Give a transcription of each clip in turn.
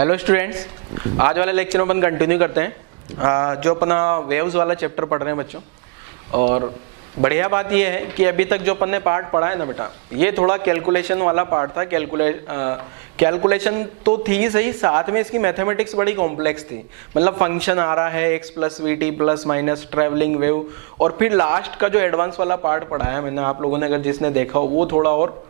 Hello students, आज वाले lecture में अपन कंटिन्यू करते हैं जो अपना वेव्स वाला चैप्टर पढ़ रहे हैं बच्चों। और बढ़िया बात ये है कि अभी तक जो अपन ने पार्ट पढ़ा है ना बेटा, ये थोड़ा कैलकुलेशन वाला पार्ट था। कैलकुलेशन तो थी सही, साथ में इसकी मैथमेटिक्स बड़ी कॉम्प्लेक्स थी। मतलब फंक्शन आ रहा है x plus we T plus minus travelling wave, और फिर लास्ट का जो एडवांस वाला पार्ट पढ़ाया मैंने, आप लोगों ने अगर जिसने देखा हो वो थोड़ा और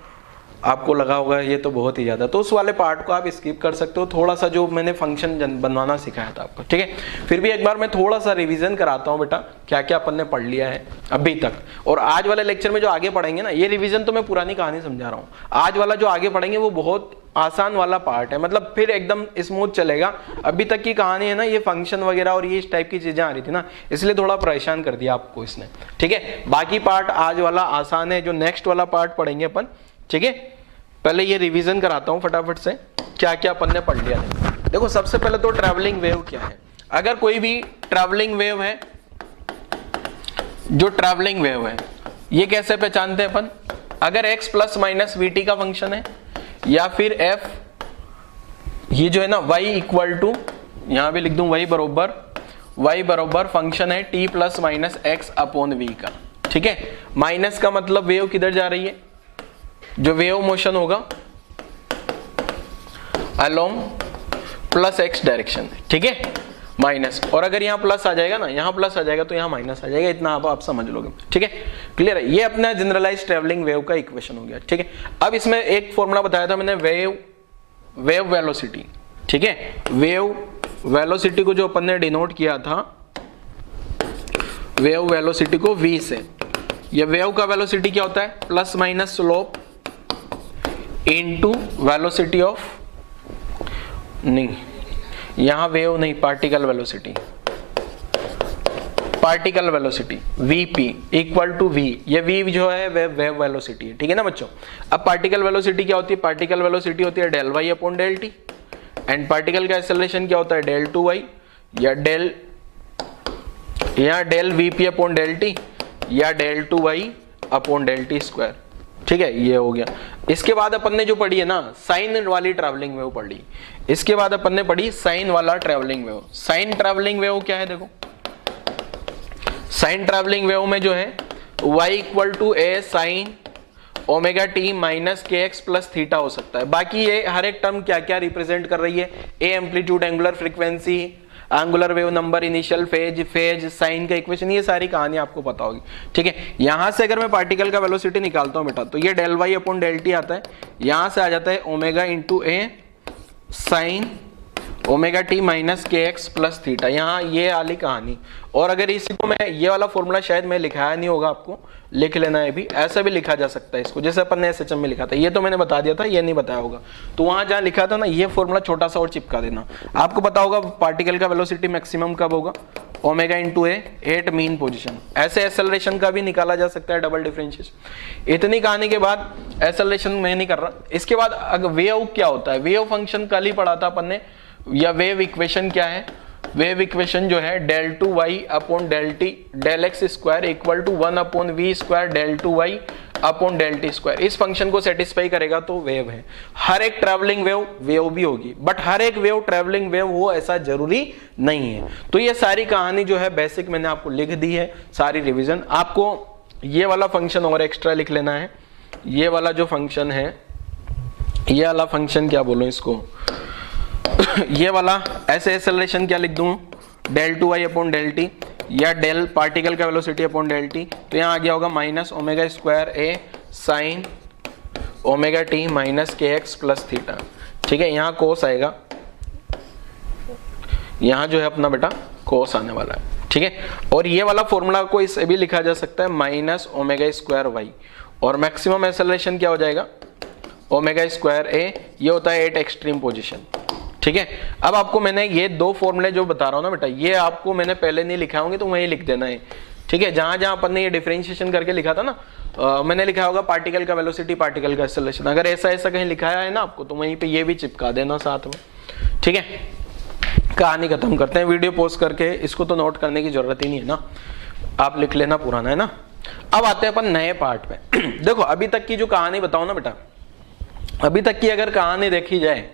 आपको लगा होगा ये तो बहुत ही ज़्यादा, तो उस वाले पार्ट को आप स्किप कर सकते हो। थोड़ा सा जो मैंने फंक्शन बनवाना सिखाया था आपको, ठीक है। फिर भी एक बार मैं थोड़ा सा रिवीजन कराता हूँ बेटा, क्या क्या अपन ने पढ़ लिया है अभी तक। और आज वाले लेक्चर में जो आगे पढ़ेंगे ना, ये रिवीजन तो मैं पुरानी कहानी समझा रहा हूँ। आज वाला जो आगे पढ़ेंगे वो बहुत आसान वाला पार्ट है, मतलब फिर एकदम स्मूथ चलेगा। अभी तक की कहानी है ना, ये फंक्शन वगैरह और ये इस टाइप की चीजें आ रही थी ना, इसलिए थोड़ा परेशान कर दिया आपको इसने, ठीक है। बाकी पार्ट आज वाला आसान है, जो नेक्स्ट वाला पार्ट पढ़ेंगे अपन, ठीक है। पहले ये रिवीजन कराता हूं फटाफट से, क्या क्या अपन ने पढ़ लिया है। देखो सबसे पहले तो ट्रैवलिंग वेव क्या है। अगर कोई भी ट्रैवलिंग वेव है, जो ट्रैवलिंग वेव है ये कैसे पहचानते हैं अपन? अगर x plus minus we T का फंक्शन है, या फिर f ये जो है ना y इक्वल टू, यहां भी लिख दूं y बरोबर फंक्शन है t plus minus x upon v का, ठीक है। माइनस का मतलब वेव किधर जा रही है, जो वेव मोशन होगा अलोंग प्लस एक्स डायरेक्शन, ठीक है, माइनस। और अगर यहाँ प्लस आ जाएगा ना, यहाँ प्लस आ जाएगा तो यहाँ माइनस आ जाएगा, इतना आप समझ लोगे, ठीक है। क्लियर है? ये अपना जनरलाइज ट्रैवलिंग वेव का इक्वेशन हो गया, ठीक है। अब इसमें एक फॉर्मूला बताया था मैंने, वेव वेलोसिटी, ठीक है। वेव वेलोसिटी को जो अपन ने डिनोट किया था, वेव वेलोसिटी को v से। ये वेव का वेलोसिटी क्या होता है? Plus minus slope into velocity of, नहीं यहां वेव नहीं, particle velocity, vp equal to v। ये v जो है वेव वेलोसिटी है, ठीक है ना बच्चों। अब पार्टिकल वेलोसिटी क्या होती है? पार्टिकल वेलोसिटी होती है del y upon del t, and particle का एक्सेलरेशन क्या होता है? डेल टू y, या del vp upon del t, या del two y upon del t square, ठीक है। ये हो गया। इसके बाद अपन ने जो पढ़ी है ना, साइन वाली ट्रैवलिंग वेव पढ़ी। इसके बाद अपन ने पढ़ी साइन वाला travelling wave. Sine travelling wave क्या है? देखो साइन ट्रैवलिंग वेव में जो है y equal to a sine omega t minus k x plus theta हो सकता है। बाकी ये हर एक टर्म क्या क्या रिप्रेजेंट कर रही है? A amplitude, angular frequency, angular wave number, initial phase, sine का इक्वेशन, ये सारी कहानी आपको पता होगी, ठीक है। यहां से अगर मैं पार्टिकल का वेलोसिटी निकालता हूं बेटा, तो ये del y upon del t आता है, यहां से आ जाता है omega into a sine omega t minus k x plus theta, यहाँ ये वाली कहानी। और अगर इसी को मैं, ये वाला फॉर्मूला शायद मैं लिखाया नहीं होगा, आपको लिख लेना है भी, ऐसा भी लिखा जा सकता है इसको, जैसे अपन ने एसएचएम में लिखा था। ये तो मैंने बता दिया था, ये नहीं बताया होगा, तो वहां जहां लिखा था ना, ये फॉर्मूला छोटा सा और चिपका देना। आपको पता होगा पार्टिकल का वेलोसिटी मैक्सिमम कब होगा? ओमेगा इंटू ए एट मीन पोजिशन। ऐसे एक्सेलरेशन का भी निकाला जा सकता है, डबल डिफरेंशिएशन। इतनी कहानी के बाद, एक्सेलरेशन मैं नहीं कर रहा। इसके बाद अगर वेव क्या होता है, वेव फंक्शन कल ही पढ़ा था अपन ने, या वेव इक्वेशन क्या है? वेव इक्वेशन जो है del two y upon del t del x square equal to 1 upon v square del two y upon del t square. इस फंक्शन को सेटिस्फाई करेगा तो वेव है। हर एक ट्रैवलिंग वेव भी होगी, बट हर एक वेव ट्रैवलिंग वेव हो ऐसा जरूरी नहीं है। तो ये सारी कहानी जो है बेसिक मैंने आपको लिख दी है, सारी रिविजन। आपको ये वाला फंक्शन और एक्स्ट्रा लिख लेना है। ये वाला जो फंक्शन है, ये वाला फंक्शन क्या बोलो इसको, ये वाला ऐसे एक्सेलरेशन क्या लिख दूं? Del two y upon del t, या डेल पार्टिकल का वेलोसिटी अपॉन डेल टी, तो यहाँ आ गया होगा minus omega square a sine omega t minus k x plus theta, ठीक है। यहाँ कोस आएगा, यहाँ जो है अपना बेटा कोस आने वाला है, ठीक है। और ये वाला फॉर्मूला को इससे भी लिखा जा सकता है माइनस ओमेगा स्क्वायर वाई, और मैक्सिमम एक्सेलरेशन क्या हो जाएगा? ओमेगा स्क्वायर ए, ये होता है एट एक्सट्रीम पोजिशन, ठीक है। अब आपको मैंने ये दो फॉर्मूले जो बता रहा हूं ना बेटा, ये आपको मैंने पहले नहीं लिखा होंगे तो वहीं लिख देना है, ठीक है। जहां जहां अपन ने ये डिफरेंशिएशन करके लिखा था ना, मैंने लिखा होगा पार्टिकल का वेलोसिटी, पार्टिकल का एक्सेलरेशन। अगर ऐसा ऐसा कहीं लिखाया है ना आपको, तो वहीं पे ये भी चिपका देना साथ में, ठीक है। कहानी खत्म करते हैं, वीडियो पॉज करके। इसको तो नोट करने की जरूरत ही नहीं है ना, आप लिख लेना पुराना, है ना। अब आते हैं अपन नए पार्ट पे। देखो अभी तक की जो कहानी बताओ ना बेटा, अभी तक की अगर कहानी देखी जाए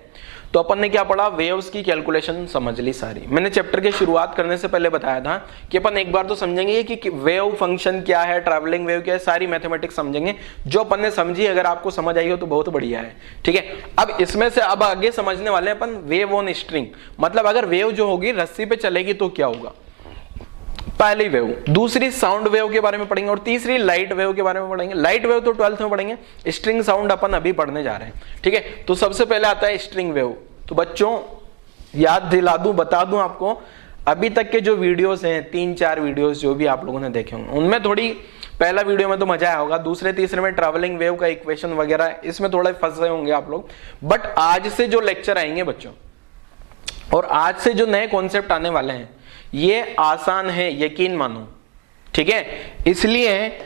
तो अपन ने क्या पढ़ा, वेव्स की कैलकुलेशन समझ ली सारी। मैंने चैप्टर की शुरुआत करने से पहले बताया था कि अपन एक बार तो समझेंगे कि वेव फंक्शन क्या है, ट्रैवलिंग वेव क्या है, सारी मैथमेटिक्स समझेंगे। जो अपन ने समझी, अगर आपको समझ आई हो तो बहुत बढ़िया है, ठीक है। अब इसमें से अब आगे समझने वाले हैं अपन वेव ऑन स्ट्रिंग, मतलब अगर वेव जो होगी रस्सी पे चलेगी तो क्या होगा। पहली वेव, दूसरी साउंड वेव के बारे में पढ़ेंगे और तीसरी लाइट वेव के बारे में पढ़ेंगे। लाइट वेव तो 12th में पढ़ेंगे, स्ट्रिंग साउंड अपन अभी पढ़ने जा रहे हैं, ठीक है। तो सबसे पहले आता है स्ट्रिंग वेव। तो बच्चों याद दिला दूं, बता दूं आपको, अभी तक के जो वीडियोस हैं, 3-4 वीडियोस जो भी आप लोगों ने देखे होंगे, उनमें थोड़ी पहला वीडियो में तो मजा आया होगा, दूसरे तीसरे में ट्रैवलिंग वेव का इक्वेशन वगैरह इसमें थोड़े फंसे होंगे आप लोग। बट आज से जो लेक्चर आएंगे बच्चों, और आज से जो नए कॉन्सेप्ट आने वाले हैं, ये आसान है, यकीन मानो, ठीक है। इसलिए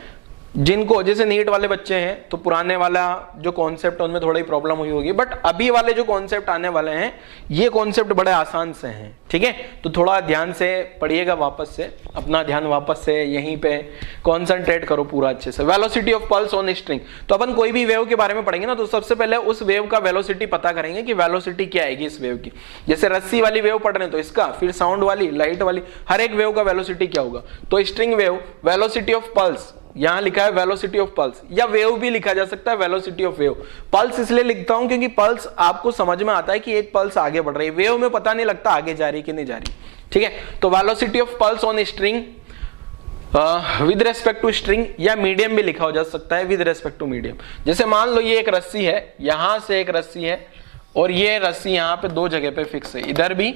जिनको जैसे नीट वाले बच्चे हैं तो पुराने वाला जो कॉन्सेप्ट उनमें थोड़ी प्रॉब्लम हुई होगी, बट अभी वाले जो कॉन्सेप्ट आने वाले हैं ये कॉन्सेप्ट बड़े आसान से हैं, ठीक है। तो थोड़ा ध्यान से पढ़िएगा, वापस से अपना ध्यान वापस से यहीं पे कॉन्सेंट्रेट करो पूरा अच्छे से। Velocity of pulse on string, तो अपन कोई भी वेव के बारे में पढ़ेंगे ना, तो सबसे पहले उस वेव का वेलोसिटी पता करेंगे कि वेलोसिटी क्या आएगी इस वेव की। जैसे रस्सी वाली वेव पढ़ रहे हैं तो इसका, फिर साउंड वाली, लाइट वाली, हर एक वेव का वेलोसिटी क्या होगा। तो string wave, velocity of pulse, यहां लिखा है वेलोसिटी ऑफ पल्स, या वेव भी लिखा जा सकता है वेलोसिटी ऑफ वेव। पल्स इसलिए लिखता हूं क्योंकि पल्स आपको समझ में आता है कि एक पल्स आगे बढ़ रही है, वेव में पता नहीं लगता आगे जा रही कि नहीं जा रही, ठीक है। तो velocity of pulse on string with respect to string, या मीडियम भी लिखा हो जा सकता है विद रेस्पेक्ट टू मीडियम। जैसे मान लो ये एक रस्सी है, यहां से एक रस्सी है और ये रस्सी यहां पे दो जगह पे फिक्स है, इधर भी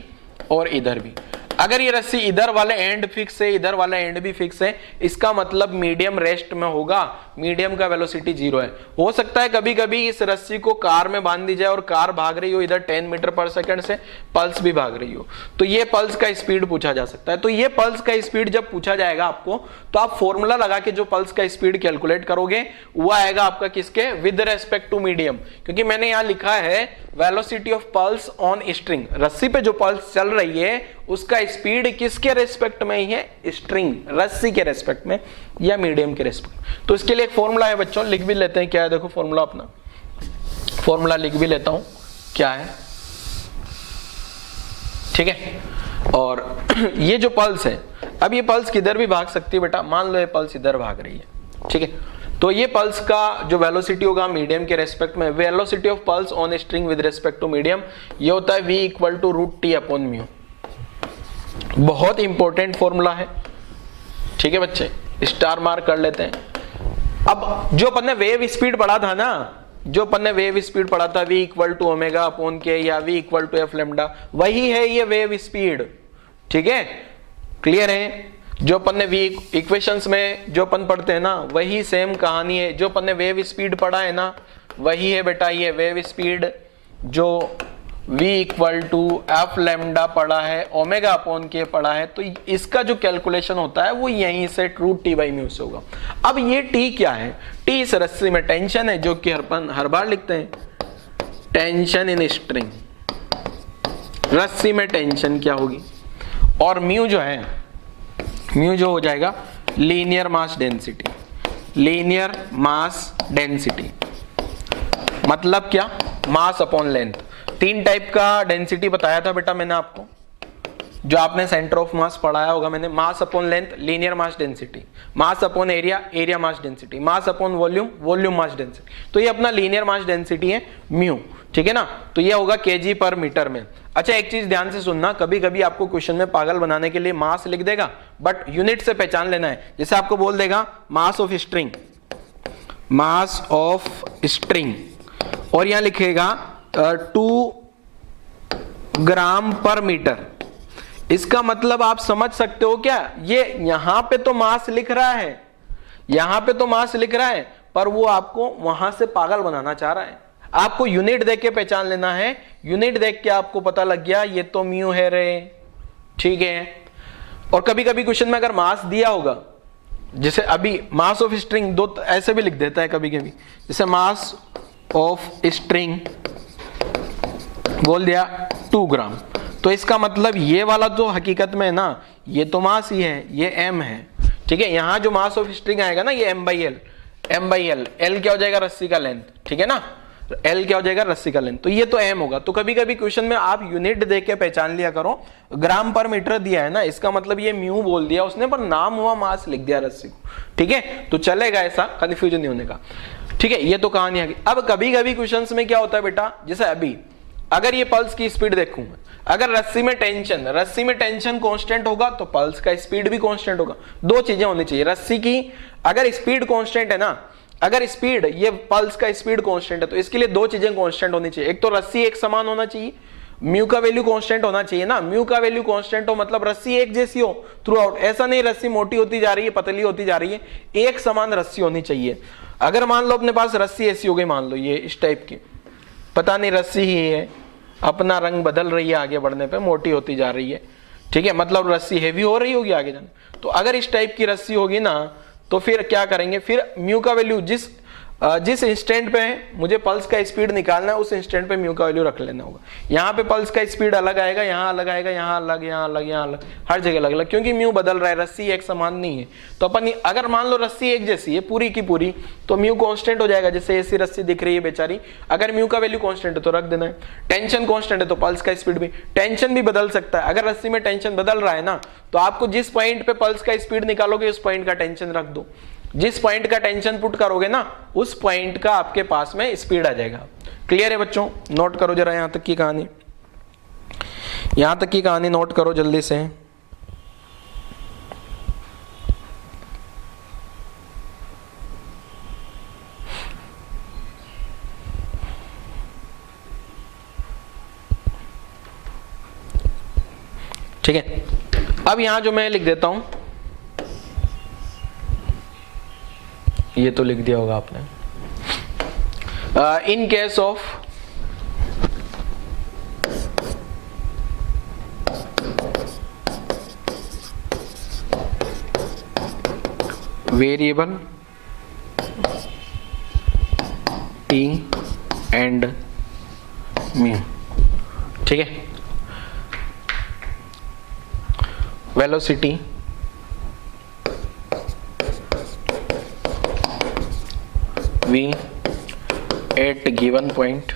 और इधर भी। अगर ये रस्सी इधर वाले एंड फिक्स है, इधर वाला एंड भी फिक्स है, इसका मतलब मीडियम रेस्ट में होगा, मीडियम का वेलोसिटी 0 है। हो सकता है कभी कभी इस रस्सी को कार में बांध दी जाए और कार भाग रही हो इधर 10 मीटर पर सेकंड से, पल्स भी भाग रही हो, तो ये पल्स का स्पीड पूछा जा सकता है। तो ये पल्स का स्पीड जब पूछा जाएगा आपको, तो आप फॉर्मूला लगा के जो पल्स का स्पीड कैलकुलेट करोगे वो आएगा आपका किसके, विद रेस्पेक्ट टू मीडियम। क्योंकि मैंने यहां लिखा है velocity of pulse on string, रस्सी पे जो पल्स चल रही है उसका स्पीड किसके रेस्पेक्ट में ही है, स्ट्रिंग, रस्सी के रेस्पेक्ट में या मीडियम के रेस्पेक्ट। तो इसके लिए एक फॉर्मूला है बच्चों, लिख भी लेते हैं, क्या है देखो फॉर्मूला, अपना फॉर्मूला लिख भी लेता हूं क्या है, ठीक है। और ये जो पल्स है, अब ये पल्स किधर भी भाग सकती है बेटा, मान लो ये पल्स इधर भाग रही है, ठीक है। तो ये पल्स का जो वेलोसिटी होगा मीडियम के रेस्पेक्ट में, velocity of pulse on string with respect to medium, ये होता है v इक्वल टू √t/μ। बहुत इंपॉर्टेंट फॉर्मूला है, ठीक है बच्चे, स्टार मार्क कर लेते हैं। अब जो अपन ने वेव स्पीड पढ़ा था ना, जो अपन ने वेव स्पीड पढ़ा था v इक्वल टू ω/k या v equal to f lambda, वही है ये वेव स्पीड, ठीक है, क्लियर है। जो अपन ने v इक्वेशंस में जो अपन पढ़ते हैं ना, वही सेम कहानी है। जो अपन ने वेव स्पीड पढ़ा है ना, वही है बेटा ये वेव स्पीड, जो v equal to f lambda पढ़ा है, ω/k पढ़ा है। तो इसका जो कैलकुलेशन होता है वो यहीं से √t/μ से होगा। अब ये t क्या है, t इस रस्सी में टेंशन है, जो कि अपन हर बार लिखते हैं, टेंशन इन स्ट्रिंग, रस्सी में टेंशन क्या होगी, और म्यू जो है, म्यू जो हो जाएगा linear mass density, linear mass density मतलब क्या, मास अपॉन लेंथ। 3 टाइप का डेंसिटी बताया था बेटा मैंने आपको, जो आपने सेंटर ऑफ मास पढ़ाया होगा मैंने, mass upon length linear mass density, mass upon area area mass density, mass upon volume volume mass density. तो ये अपना लीनियर मास डेंसिटी है म्यू, ठीक है ना। तो ये होगा kg/मीटर में। अच्छा एक चीज ध्यान से सुनना, कभी कभी आपको क्वेश्चन में पागल बनाने के लिए मास लिख देगा, बट यूनिट से पहचान लेना है। जैसे आपको बोल देगा मास of string, mass of string, और यहां लिखेगा 2 ग्राम/मीटर। इसका मतलब आप समझ सकते हो क्या, ये यहां पे तो मास लिख रहा है, यहां पे तो मास लिख रहा है, पर वो आपको वहां से पागल बनाना चाह रहा है। आपको यूनिट देख के पहचान लेना है, यूनिट देख के आपको पता लग गया ये तो म्यू है रे, ठीक है। और कभी कभी क्वेश्चन में अगर मास दिया होगा, जैसे अभी मास ऑफ स्ट्रिंग दो ऐसे भी लिख देता है कभी कभी, जैसे मास ऑफ स्ट्रिंग बोल दिया 2 ग्राम, तो इसका मतलब ये वाला जो हकीकत में है ना, ये तो मास ही है, ये m है, ठीक है। यहां जो मास ऑफ स्ट्रिंग आएगा ना, ये m/l, l क्या हो जाएगा, रस्सी का लेंथ, ठीक है ना। L क्या हो जाएगा, रस्सी का लेंथ, तो ये तो m होगा। तो कभी कभी क्वेश्चन में आप यूनिट देख के पहचान लिया करो, ग्राम पर मीटर दिया है ना, इसका मतलब ये म्यू बोल दिया उसने, पर नाम हुआ मास लिख दिया रस्सी को, ठीक है, तो चलेगा, ऐसा कंफ्यूजन नहीं होने का, ठीक है। ये तो कहानी आ गई। अब कभी कभी क्वेश्चंस में क्या होता है बेटा, जैसे अभी अगर ये पल्स की स्पीड देखूं, अगर रस्सी में टेंशन कांस्टेंट होगा तो पल्स का स्पीड भी कांस्टेंट होगा। दो चीजें होनी चाहिए, रस्सी की अगर स्पीड कांस्टेंट है ना, अगर स्पीड, ये पल्स का स्पीड कांस्टेंट है, तो इसके लिए दो चीजें कांस्टेंट होनी चाहिए। एक तो रस्सी एक समान होना चाहिए, म्यू का वैल्यू कांस्टेंट होना चाहिए ना, म्यू का वैल्यू कांस्टेंट हो मतलब रस्सी एक जैसी हो थ्रू आउट, ऐसा नहीं रस्सी मोटी होती जा रही है, पतली होती जा रही है, एक समान रस्सी होनी चाहिए। अगर मान लो अपने पास रस्सी ऐसी हो गई, मान लो ये इस टाइप की, पता नहीं रस्सी ही है, अपना रंग बदल रही है आगे बढ़ने पे, मोटी होती जा रही है, ठीक है, मतलब रस्सी हैवी हो रही होगी आगे जाने। तो अगर इस टाइप की रस्सी होगी ना, तो फिर क्या करेंगे, फिर म्यू का वैल्यू जिस इंस्टेंट पे मुझे पल्स का स्पीड निकालना है, उस इंस्टेंट पे म्यू का वैल्यू रख लेना होगा। यहाँ पे पल्स का स्पीड अलग आएगा, यहाँ अलग आएगा, यहाँ अलग, यहाँ अलग, यहाँ अलग, हर जगह अलग अलग, क्योंकि म्यू बदल रहा है, रस्सी एक समान नहीं है। तो अपन अगर मान लो रस्सी एक जैसी है पूरी की पूरी, तो म्यू कांस्टेंट हो जाएगा, जैसे ऐसी रस्सी दिख रही है बेचारी, अगर म्यू का वैल्यू कांस्टेंट है तो रख देना है। टेंशन कांस्टेंट है तो पल्स का स्पीड भी, टेंशन भी बदल सकता है, अगर रस्सी में टेंशन बदल रहा है ना, तो आपको जिस पॉइंट पे पल्स का स्पीड निकालोगे उस पॉइंट का टेंशन रख दो, जिस पॉइंट का टेंशन पुट करोगे ना, उस पॉइंट का आपके पास में स्पीड आ जाएगा। क्लियर है बच्चों, नोट करो जरा यहां तक की कहानी, यहां तक की कहानी नोट करो जल्दी से। ठीक है, अब यहां जो मैं लिख देता हूं, ये तो लिख दिया होगा आपने, in case of variable T and mu, ठीक है, velocity v at given point,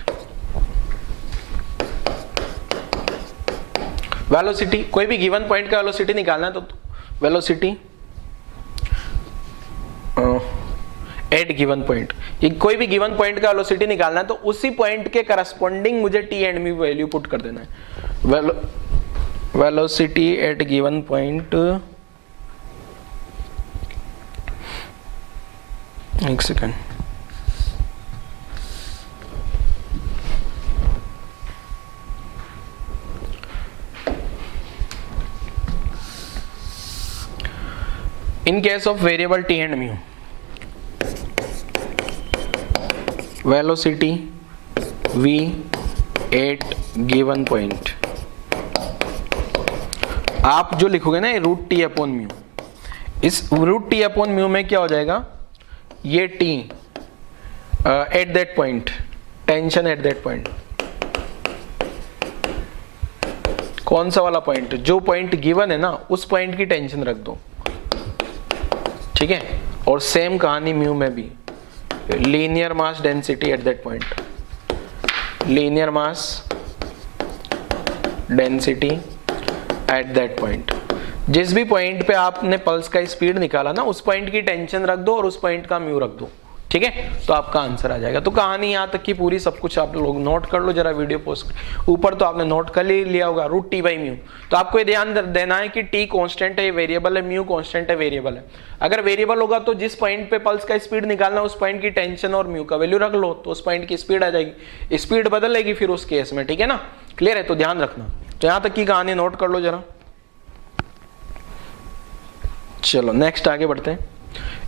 velocity कोई भी गिवन पॉइंट का वेलोसिटी निकालना है तो वेलोसिटी एट गिवन पॉइंट, ये कोई भी गिवन पॉइंट का वेलोसिटी निकालना है तो उसी पॉइंट के करस्पॉन्डिंग मुझे T and mu value put कर देना है। वेलोसिटी एट गिवन पॉइंट, एक second, in case of variable t and mu, velocity v at given point, आप जो लिखोगे ना रूट टी अपॉन म्यू, इस रूट टी अपॉन म्यू में क्या हो जाएगा, ये T at that point, tension at that point, कौन सा वाला पॉइंट, जो पॉइंट गिवन है ना उस पॉइंट की टेंशन रख दो, ठीक है। और सेम कहानी म्यू में भी, linear mass density at that point, linear mass density at that point, जिस भी पॉइंट पे आपने पल्स का स्पीड निकाला ना उस पॉइंट की टेंशन रख दो और उस पॉइंट का म्यू रख दो, ठीक है, तो आपका आंसर आ जाएगा। तो कहानी यहाँ तक की पूरी सब कुछ आप लोग नोट कर लो जरा, वीडियो पोस्ट ऊपर तो आपने नोट कर ही लिया होगा, रूट टी बाई म्यू। तो आपको ये ध्यान देना है कि टी कांस्टेंट है, वेरिएबल है, म्यू कांस्टेंट है, वेरिएबल है। अगर वेरिएबल होगा तो जिस पॉइंट पे पल्स का स्पीड निकालना उस पॉइंट की टेंशन और म्यू का वैल्यू रख लो, तो उस पॉइंट की स्पीड आ जाएगी, स्पीड बदलेगी फिर उस केस में, ठीक है ना, क्लियर है, तो ध्यान रखना। तो यहाँ तक की कहानी नोट कर लो जरा। चलो नेक्स्ट आगे बढ़ते हैं,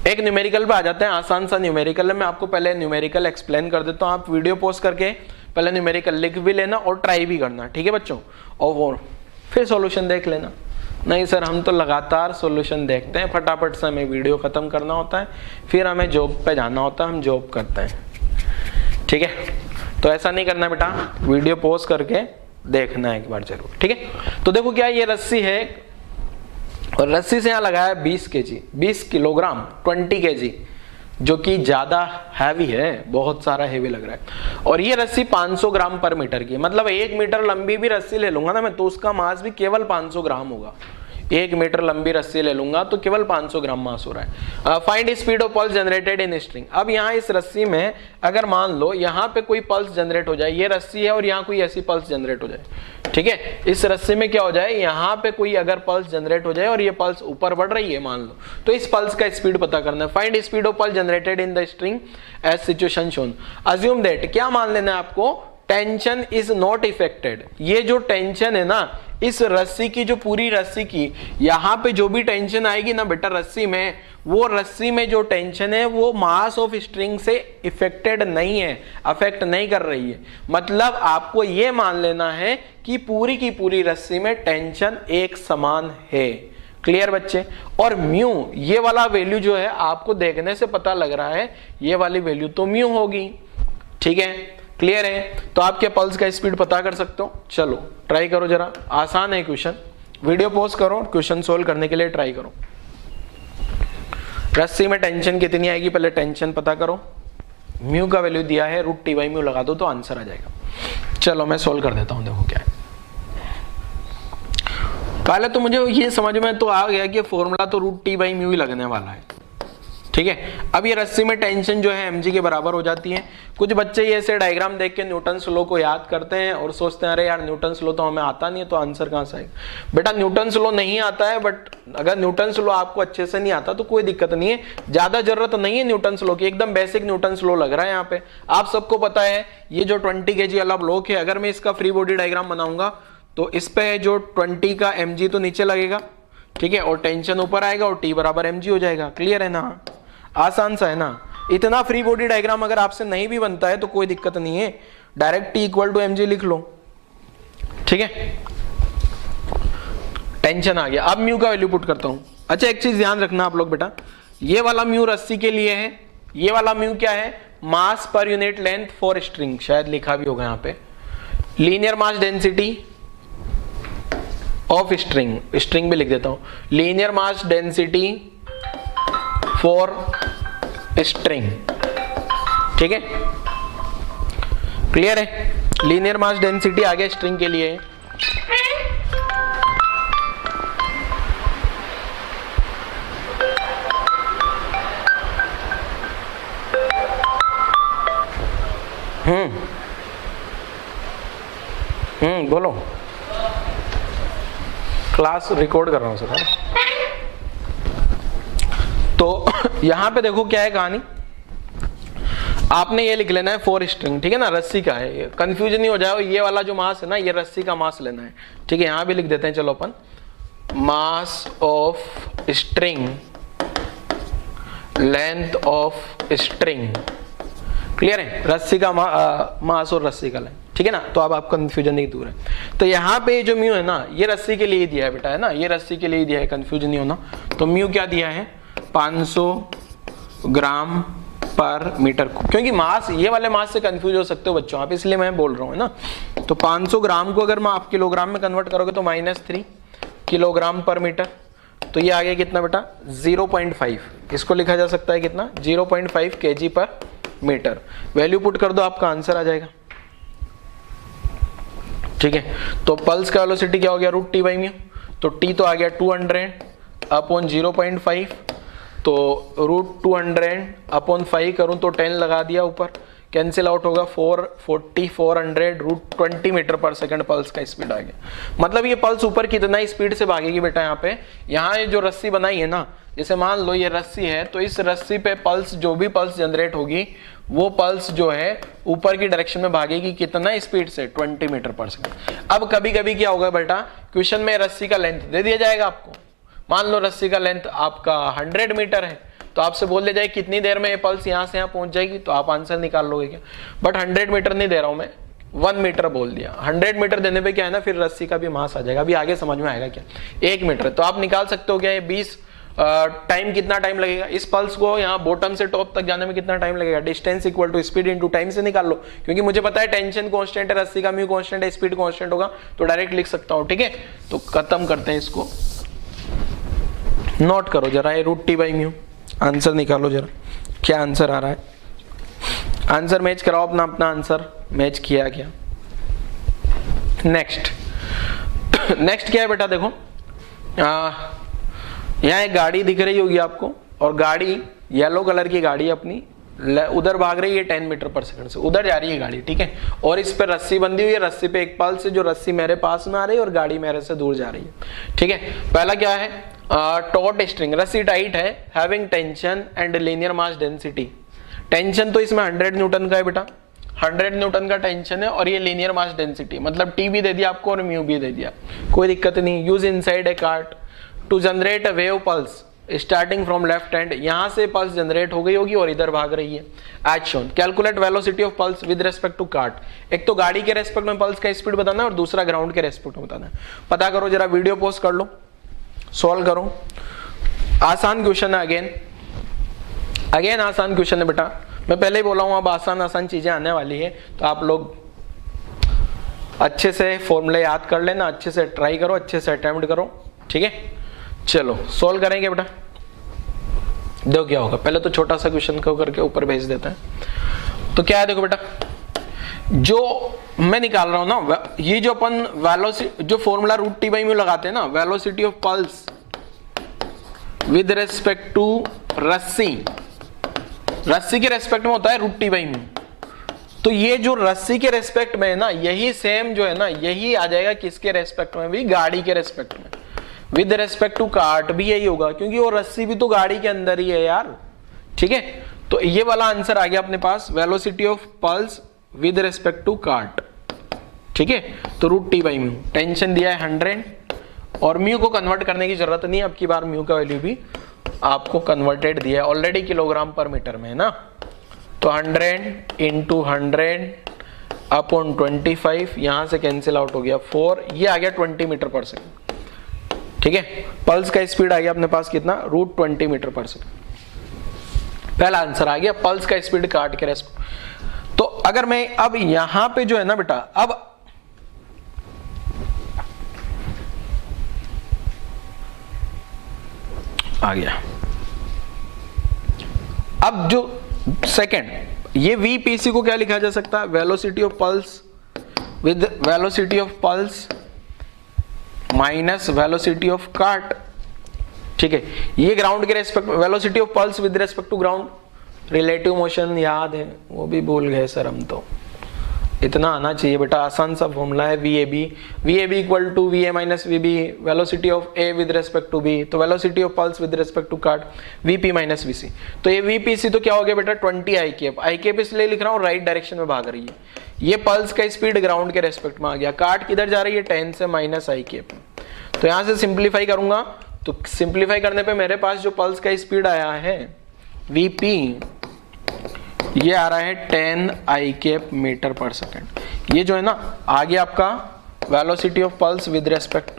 एक न्यूमेरिकल पे आ जाते हैं, आसान सा न्यूमेरिकल है। मैं आपको पहले न्यूमेरिकल एक्सप्लेन कर देता हूँ, आप वीडियो पॉज करके पहले न्यूमेरिकल लिख भी लेना और ट्राई भी करना, ठीक है बच्चों, और फिर सॉल्यूशन देख लेना। नहीं सर हम तो लगातार सॉल्यूशन देखते हैं, फटाफट से हमें वीडियो खत्म करना होता है, फिर हमें जॉब पे जाना होता है, हम जॉब करते हैं, ठीक है, तो ऐसा नहीं करना बेटा, वीडियो पॉज करके देखना है एक बार जरूर, ठीक है। तो देखो क्या ये रस्सी है और रस्सी से यहाँ लगाया 20 kg, 20 किलोग्राम, 20 kg, जो कि ज्यादा हैवी है, बहुत सारा हैवी लग रहा है। और ये रस्सी 500 ग्राम पर मीटर की, मतलब 1 मीटर लंबी भी रस्सी ले लूंगा ना मैं, तो उसका मास भी केवल 500 ग्राम होगा। 1 मीटर लंबी रस्सी ले लूंगा तो केवल 500 ग्राम मास हो रहा है। Find speed of pulse generated in string. अब यहाँ इस रस्सी में अगर मान लो यहाँ पे कोई पल्स जनरेट हो जाए, ये रस्सी है और यहाँ कोई ऐसी पल्स जनरेट हो जाए, ठीक है, इस रस्सी में क्या हो जाए, यहाँ पे कोई अगर पल्स जनरेट हो जाए और ये पल्स ऊपर बढ़ रही है मान लो, तो इस पल्स का स्पीड पता करना है। Find speed of pulse generated in the string as situation shown. Assume that, क्या मान लेना है आपको, टेंशन इज नॉट इफेक्टेड। ये जो टेंशन है ना इस रस्सी की, जो पूरी रस्सी की, यहाँ पे जो भी टेंशन आएगी ना बेटा रस्सी में, वो रस्सी में जो टेंशन है वो मास ऑफ स्ट्रिंग से इफेक्टेड नहीं है, अफेक्ट नहीं कर रही है। मतलब आपको ये मान लेना है कि पूरी की पूरी रस्सी में टेंशन एक समान है। क्लियर बच्चे? और म्यू, ये वाला वैल्यू जो है आपको देखने से पता लग रहा है ये वाली वैल्यू तो म्यू होगी, ठीक है, क्लियर है? तो आपके पल्स का स्पीड पता कर सकते हो। चलो ट्राई करो जरा, आसान है क्वेश्चन, वीडियो पॉज करो, क्वेश्चन सोल्व करने के लिए ट्राई करो। रस्सी में टेंशन कितनी आएगी पहले टेंशन पता करो, म्यू का वैल्यू दिया है √T/μ लगा दो तो आंसर आ जाएगा। चलो मैं सोल्व कर देता हूं, देखो क्या है। पहले तो मुझे ये समझ में तो आ गया कि फॉर्मूला तो √T/μ ही लगने वाला है, ठीक है। अब ये रस्सी में टेंशन जो है mg के बराबर हो जाती है। कुछ बच्चे ये ऐसे डायग्राम देख के न्यूटन्स लॉ को याद करते हैं और सोचते हैं अरे यार न्यूटन्स लॉ तो हमें आता नहीं है तो आंसर कहां से आएगा। बेटा न्यूटन्स लॉ नहीं आता है, बट अगर न्यूटन्स लॉ आपको अच्छे से नहीं आता तो कोई दिक्कत नहीं है, ज्यादा जरूरत नहीं है न्यूटन्स लॉ की, एकदम बेसिक न्यूटन्स लॉ लग रहा है यहाँ पे। आप सबको पता है ये जो 20 kg वाला ब्लॉक है, अगर मैं इसका फ्री बॉडी डायग्राम बनाऊंगा तो इस पे जो 20 का mg तो नीचे लगेगा, ठीक है, और टेंशन ऊपर आएगा और T बराबर mg हो जाएगा। क्लियर है ना? आसान सा है ना? इतना फ्री बॉडी डायग्राम अगर आपसे नहीं भी बनता है तो कोई दिक्कत नहीं है, डायरेक्ट T = mg लिख लो, ठीक है। टेंशन आ गया, अब म्यू का वैल्यू पुट करता हूं। अच्छा एक चीज ध्यान रखना आप लोग बेटा, ये वाला म्यू रस्सी के लिए है, ये वाला म्यू क्या है, मास per unit length for string, शायद लिखा भी होगा यहाँ पे, linear mass density of string, string भी लिख देता हूं, linear mass density for string, ठीक है, क्लियर है? लीनियर मास डेंसिटी आगे स्ट्रिंग के लिए बोलो, क्लास रिकॉर्ड कर रहा हूं सर। तो यहां पे देखो क्या है कहानी, आपने ये लिख लेना है फॉर स्ट्रिंग, ठीक है ना, रस्सी का है, कंफ्यूजन नहीं हो जाए, ये वाला जो मास है ना ये रस्सी का मास लेना है, ठीक है। यहां भी लिख देते हैं, चलो अपन, mass of string, length of string, clear है? रस्सी का मास और रस्सी का लेंथ, ठीक है ना। तो अब आपका कंफ्यूजन नहीं दूर है। तो यहाँ पे जो म्यू है ना ये रस्सी के लिए दिया है बेटा, है ना, ये रस्सी के लिए दिया है, कंफ्यूजन नहीं होना। तो म्यू क्या दिया है, 500 ग्राम पर मीटर, क्योंकि मास, ये वाले मास से कंफ्यूज हो सकते हो बच्चों आप, इसलिए मैं बोल रहा हूँ, है ना। तो 500 ग्राम को अगर मैं आप किलोग्राम में कन्वर्ट करोगे तो -3 किलोग्राम पर मीटर, तो ये आ गया कितना बेटा, 0.5, इसको लिखा जा सकता है कितना, 0.5 kg पर मीटर। वैल्यू पुट कर दो, आपका आंसर आ जाएगा, ठीक है। तो पल्स का वेलोसिटी क्या हो गया, √T/μ, तो T तो आ गया 200/0.5, तो √200/5 करूं तो 10 लगा दिया, ऊपर कैंसिल आउट होगा, 400 √20 मीटर पर सेकंड पल्स का स्पीड आ गया। मतलब ये पल्स ऊपर कितना स्पीड से भागेगी बेटा, यहाँ पे, यहाँ ये जो रस्सी बनाई है ना, जैसे मान लो ये रस्सी है, तो इस रस्सी पे पल्स, जो भी पल्स जनरेट होगी वो पल्स जो है ऊपर की डायरेक्शन में भागेगी, कितना स्पीड से, 20 मीटर पर सेकंड। अब कभी कभी क्या होगा बेटा, क्वेश्चन में रस्सी का लेंथ दे दिया जाएगा आपको, मान लो रस्सी का लेंथ आपका 100 मीटर है, तो आपसे बोल दिया जाए कितनी देर में ये पल्स यहाँ से यहाँ पहुंच जाएगी, तो आप आंसर निकाल लोगे क्या। बट 100 मीटर नहीं दे रहा हूं मैं, 1 मीटर बोल दिया। 100 मीटर देने पे क्या है ना, फिर रस्सी का भी मास आ जाएगा, अभी आगे समझ में आएगा क्या। 1 मीटर, तो आप निकाल सकते हो क्या, ये 20 टाइम कितना टाइम लगेगा, इस पल्स को यहाँ बॉटम से टॉप तक जाने में कितना टाइम लगेगा, distance equal to speed into time से निकाल लो, क्योंकि मुझे पता है टेंशन कांस्टेंट है, रस्सी का म्यू कांस्टेंट है, स्पीड कांस्टेंट होगा, तो डायरेक्ट लिख सकता हूँ, ठीक है। तो खत्म करते हैं इसको, नोट करो जरा, ये √T/μ, आंसर निकालो जरा, क्या आंसर आ रहा है? आंसर मैच कराओ अपना अपना आंसर मैच किया क्या? नेक्स्ट नेक्स्ट क्या है बेटा? देखो यहाँ एक गाड़ी दिख रही होगी आपको, और गाड़ी येलो कलर की गाड़ी अपनी उधर भाग रही है 10 मीटर पर सेकंड से, उधर जा रही है गाड़ी, ठीक है। और इस पे रस्सी बंधी हुई है, रस्सी पे एक पल्स है, जो रस्सी मेरे पास में आ रही है और गाड़ी मेरे से दूर जा रही है, ठीक है। पहला क्या है? टॉट स्ट्रिंग, रस्सी टाइट है, having tension and linear mass density. Tension तो इसमें 100 न्यूटन का है बेटा, 100 न्यूटन का टेंशन है, और ये लीनियर मास डेंसिटी मतलब टी भी दे दिया आपको और म्यू भी दे दिया, कोई दिक्कत नहीं। Use inside a cart to generate a wave pulse starting from left hand, यहां से पल्स जनरेट हो गई होगी और इधर भाग रही है। As shown, calculate velocity of pulse with respect to cart. एक तो गाड़ी के रेस्पेक्ट में पल्स का स्पीड बताना है और दूसरा ग्राउंड के रेस्पेक्ट में बताना है। पता करो जरा, वीडियो पॉज कर लो, सॉल्व करो। आसान क्वेश्चन है, अगेन आसान क्वेश्चन है बेटा। मैं पहले ही बोला हूं अब आसान आसान चीजें आने वाली है, तो आप लोग अच्छे से फॉर्मूले याद कर लेना, अच्छे से ट्राई करो, अच्छे से अटेम्प्ट करो, ठीक है। चलो सॉल्व करेंगे बेटा, देखो क्या होगा। पहले तो छोटा सा क्वेश्चन को करके ऊपर भेज देता है। तो क्या है देखो बेटा, जो मैं निकाल रहा हूं ना, ये जो अपन वेलोसिटी, जो formula root T by mu लगाते हैं ना, velocity of pulse with respect to रस्सी, रस्सी के रेस्पेक्ट में होता है रूट टी बाई म्यू। तो ये जो रस्सी के रेस्पेक्ट में है ना, यही सेम जो है ना, यही आ जाएगा किसके रेस्पेक्ट में भी? गाड़ी के रेस्पेक्ट में। विद रेस्पेक्ट टू कार्ट भी यही होगा, क्योंकि वो रस्सी भी तो गाड़ी के अंदर ही है यार, ठीक है। तो ये वाला आंसर आ गया अपने पास, velocity of pulse with respect to cart, ठीक है। तो root T by mu, tension दिया है 100, और म्यू को कन्वर्ट करने की जरूरत नहीं है, अब की बार म्यू का वैल्यू भी आपको कन्वर्टेड दिया है ऑलरेडी किलोग्राम पर मीटर में, है ना। तो 100 इंटू 100 अपॉन 25, यहां से कैंसिल आउट हो गया 4, ये आ गया 20 मीटर पर सेकंड, ठीक है। पल्स का स्पीड आ गया अपने पास कितना? रूट 20 मीटर पर सेकंड। पहला आंसर आ गया, पल्स का स्पीड कार्ट के रेस्पेक्ट। तो अगर मैं अब यहां पे जो है ना बेटा, अब आ गया, अब जो सेकंड, ये वीपीसी को क्या लिखा जा सकता है? Velocity of pulse with velocity of pulse minus velocity of cart, ठीक है। ये ग्राउंड के रेस्पेक्ट में, velocity of pulse with respect to ground, relative motion याद है, वो भी भूल गए सर हम तो, इतना आना चाहिए बेटा, आसान सा फॉर्मूला है। VAB equal to VA minus VB, velocity of A with respect to B, तो velocity of pulse with respect to cart VP minus VC। तो ये VPC तो क्या हो गया बेटा? 20 IKF इसलिए लिख रहा हूँ, राइट डायरेक्शन में भाग रही है। ये पल्स का स्पीड ग्राउंड के रेस्पेक्ट में आ गया, कार्ट किधर जा रही है? 10 से माइनस IKF। तो यहां से सिंप्लीफाई करूंगा, तो सिंप्लीफाई करने पे मेरे पास जो पल्स का स्पीड आया है VP, ये आ रहा है 10 IKF मीटर पर सेकंड। ये जो है ना आ गया आपका velocity of pulse with respect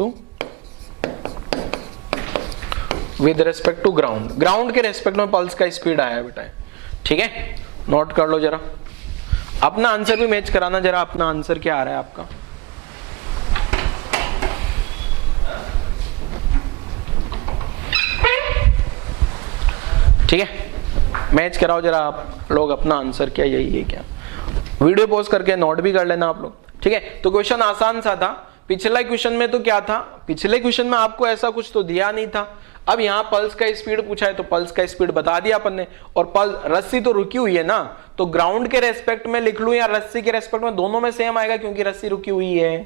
to ground के रेस्पेक्ट में पल्स का स्पीड आया है बेटा, ठीक है। नोट कर लो जरा, अपना आंसर भी मैच कराना जरा, अपना आंसर क्या आ रहा है आपका? ठीक है, मैच कराओ जरा आप लोग अपना आंसर क्या, यही है क्या? वीडियो पॉज करके नोट भी कर लेना आप लोग, ठीक है। तो क्वेश्चन आसान सा था। पिछला क्वेश्चन में तो क्या था? पिछले क्वेश्चन में आपको ऐसा कुछ तो दिया नहीं था। अब यहाँ पल्स का स्पीड पूछा है तो पल्स का स्पीड बता दिया अपन ने, और पल्स, रस्सी तो रुकी हुई है ना, तो ग्राउंड के रेस्पेक्ट में लिख लूं या रस्सी के रेस्पेक्ट में, दोनों में सेम आएगा क्योंकि रस्सी रुकी हुई है।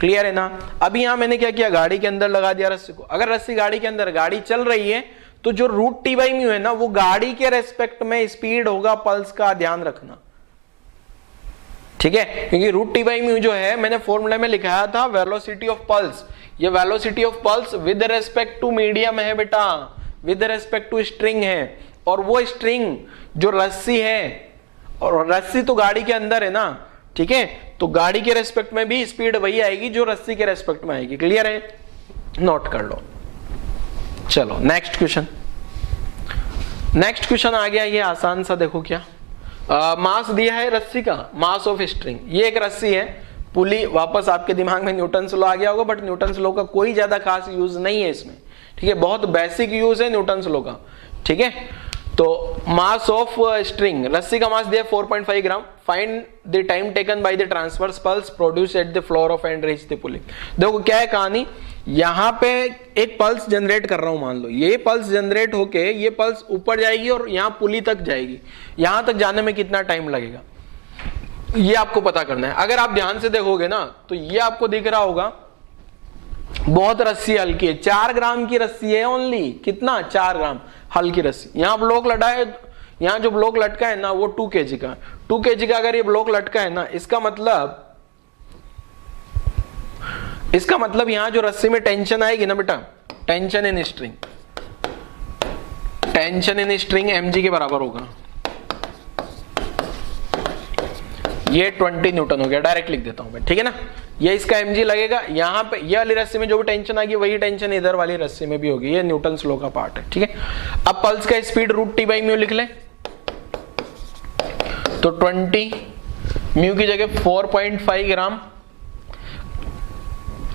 क्लियर है ना? अभी यहाँ मैंने क्या किया, गाड़ी के अंदर लगा दिया रस्सी को। अगर रस्सी गाड़ी के अंदर, गाड़ी चल रही है, तो जो रूट टी बाई म्यू है ना, वो गाड़ी के रेस्पेक्ट में स्पीड होगा पल्स का, ध्यान रखना, ठीक है। क्योंकि रूट टी बाई म्यू जो है मैंने फॉर्मूले में लिखाया था वेलोसिटी ऑफ पल्स, ये velocity of pulse with respect to medium है बेटा, विद रेस्पेक्ट टू स्ट्रिंग है, और वो स्ट्रिंग जो रस्सी है, और रस्सी तो गाड़ी के अंदर है ना, ठीक है। तो गाड़ी के रेस्पेक्ट में भी स्पीड वही आएगी जो रस्सी के रेस्पेक्ट में आएगी। क्लियर है? नोट कर लो। चलो नेक्स्ट क्वेश्चन, नेक्स्ट क्वेश्चन आ गया, ये आसान सा। देखो क्या मास दिया है रस्सी का, मास ऑफ स्ट्रिंग। ये एक रस्सी है, पुली, वापस आपके दिमाग में न्यूटन लॉ आ गया होगा, बट न्यूटन लॉ का कोई ज्यादा खास यूज नहीं है इसमें, ठीक है। बहुत बेसिक यूज है न्यूटन लॉ का, ठीक है। तो मास ऑफ स्ट्रिंग, रस्सी का मास दिया 4.5 gram, find the time taken by the transverse pulse produce at the floor of and reach the pulley. देखो क्या है कहानी, यहाँ पे एक पल्स जनरेट कर रहा हूं, मान लो ये पल्स जनरेट होके ये पल्स ऊपर जाएगी और यहाँ पुली तक जाएगी, यहां तक जाने में कितना टाइम लगेगा ये आपको पता करना है। अगर आप ध्यान से देखोगे ना तो ये आपको दिख रहा होगा बहुत रस्सी हल्की है, 4 ग्राम की रस्सी है ओनली, कितना 4 ग्राम हल्की रस्सी। यहाँ ब्लॉक लटा है, यहाँ जो ब्लॉक लटका है ना वो 2 kg का, 2 kg का अगर ये ब्लॉक लटका है ना, इसका मतलब यहां जो रस्सी में टेंशन आएगी ना बेटा, tension in string, tension in string mg के बराबर होगा, ये 20 न्यूटन हो गया, डायरेक्ट लिख देता हूं मैं, ठीक है ना। ये इसका mg लगेगा, यहां पे ये वाली रस्सी में जो भी टेंशन आएगी वही टेंशन इधर वाली रस्सी में भी होगी, ये न्यूटन लॉ का पार्ट है, ठीक है। अब पल्स का स्पीड √T/μ लिख ले, तो 20 म्यू की जगह 4.5 ग्राम।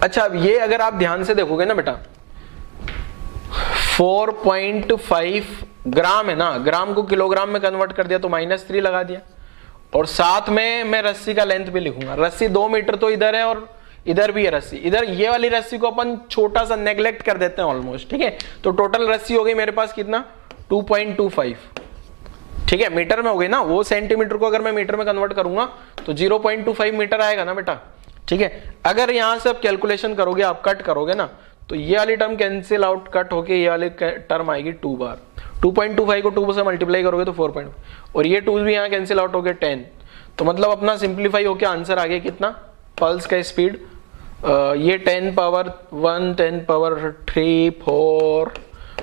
अच्छा अब ये अगर आप ध्यान से देखोगे ना बेटा, 4.5 ग्राम है ना, ग्राम को किलोग्राम में कन्वर्ट कर दिया तो -3 लगा दिया, और साथ में मैं रस्सी का लेंथ भी लिखूंगा, रस्सी 2 मीटर तो इधर है और इधर भी है रस्सी, इधर ये वाली रस्सी को अपन छोटा सा नेग्लेक्ट कर देते हैं ऑलमोस्ट, ठीक है। तो टोटल रस्सी हो गई मेरे पास कितना 2.25, ठीक है, मीटर में हो गई ना, वो सेंटीमीटर को अगर मैं मीटर में कन्वर्ट करूंगा तो 0.25 मीटर आएगा ना बेटा, ठीक है। अगर यहां से आप कैलकुलेशन करोगे, आप कट करोगे ना, तो ये वाली टर्म कैंसिल आउट कट होके ये वाली टर्म आएगी 2 बार, 2.25 को 2 से मल्टीप्लाई करोगे तो 4. और ये 2 भी यहाँ कैंसिल आउट हो गए 10, तो मतलब अपना सिंप्लीफाई होके आंसर आ गया कितना, पल्स का स्पीड ये 10 पावर 1 10 पावर 3 4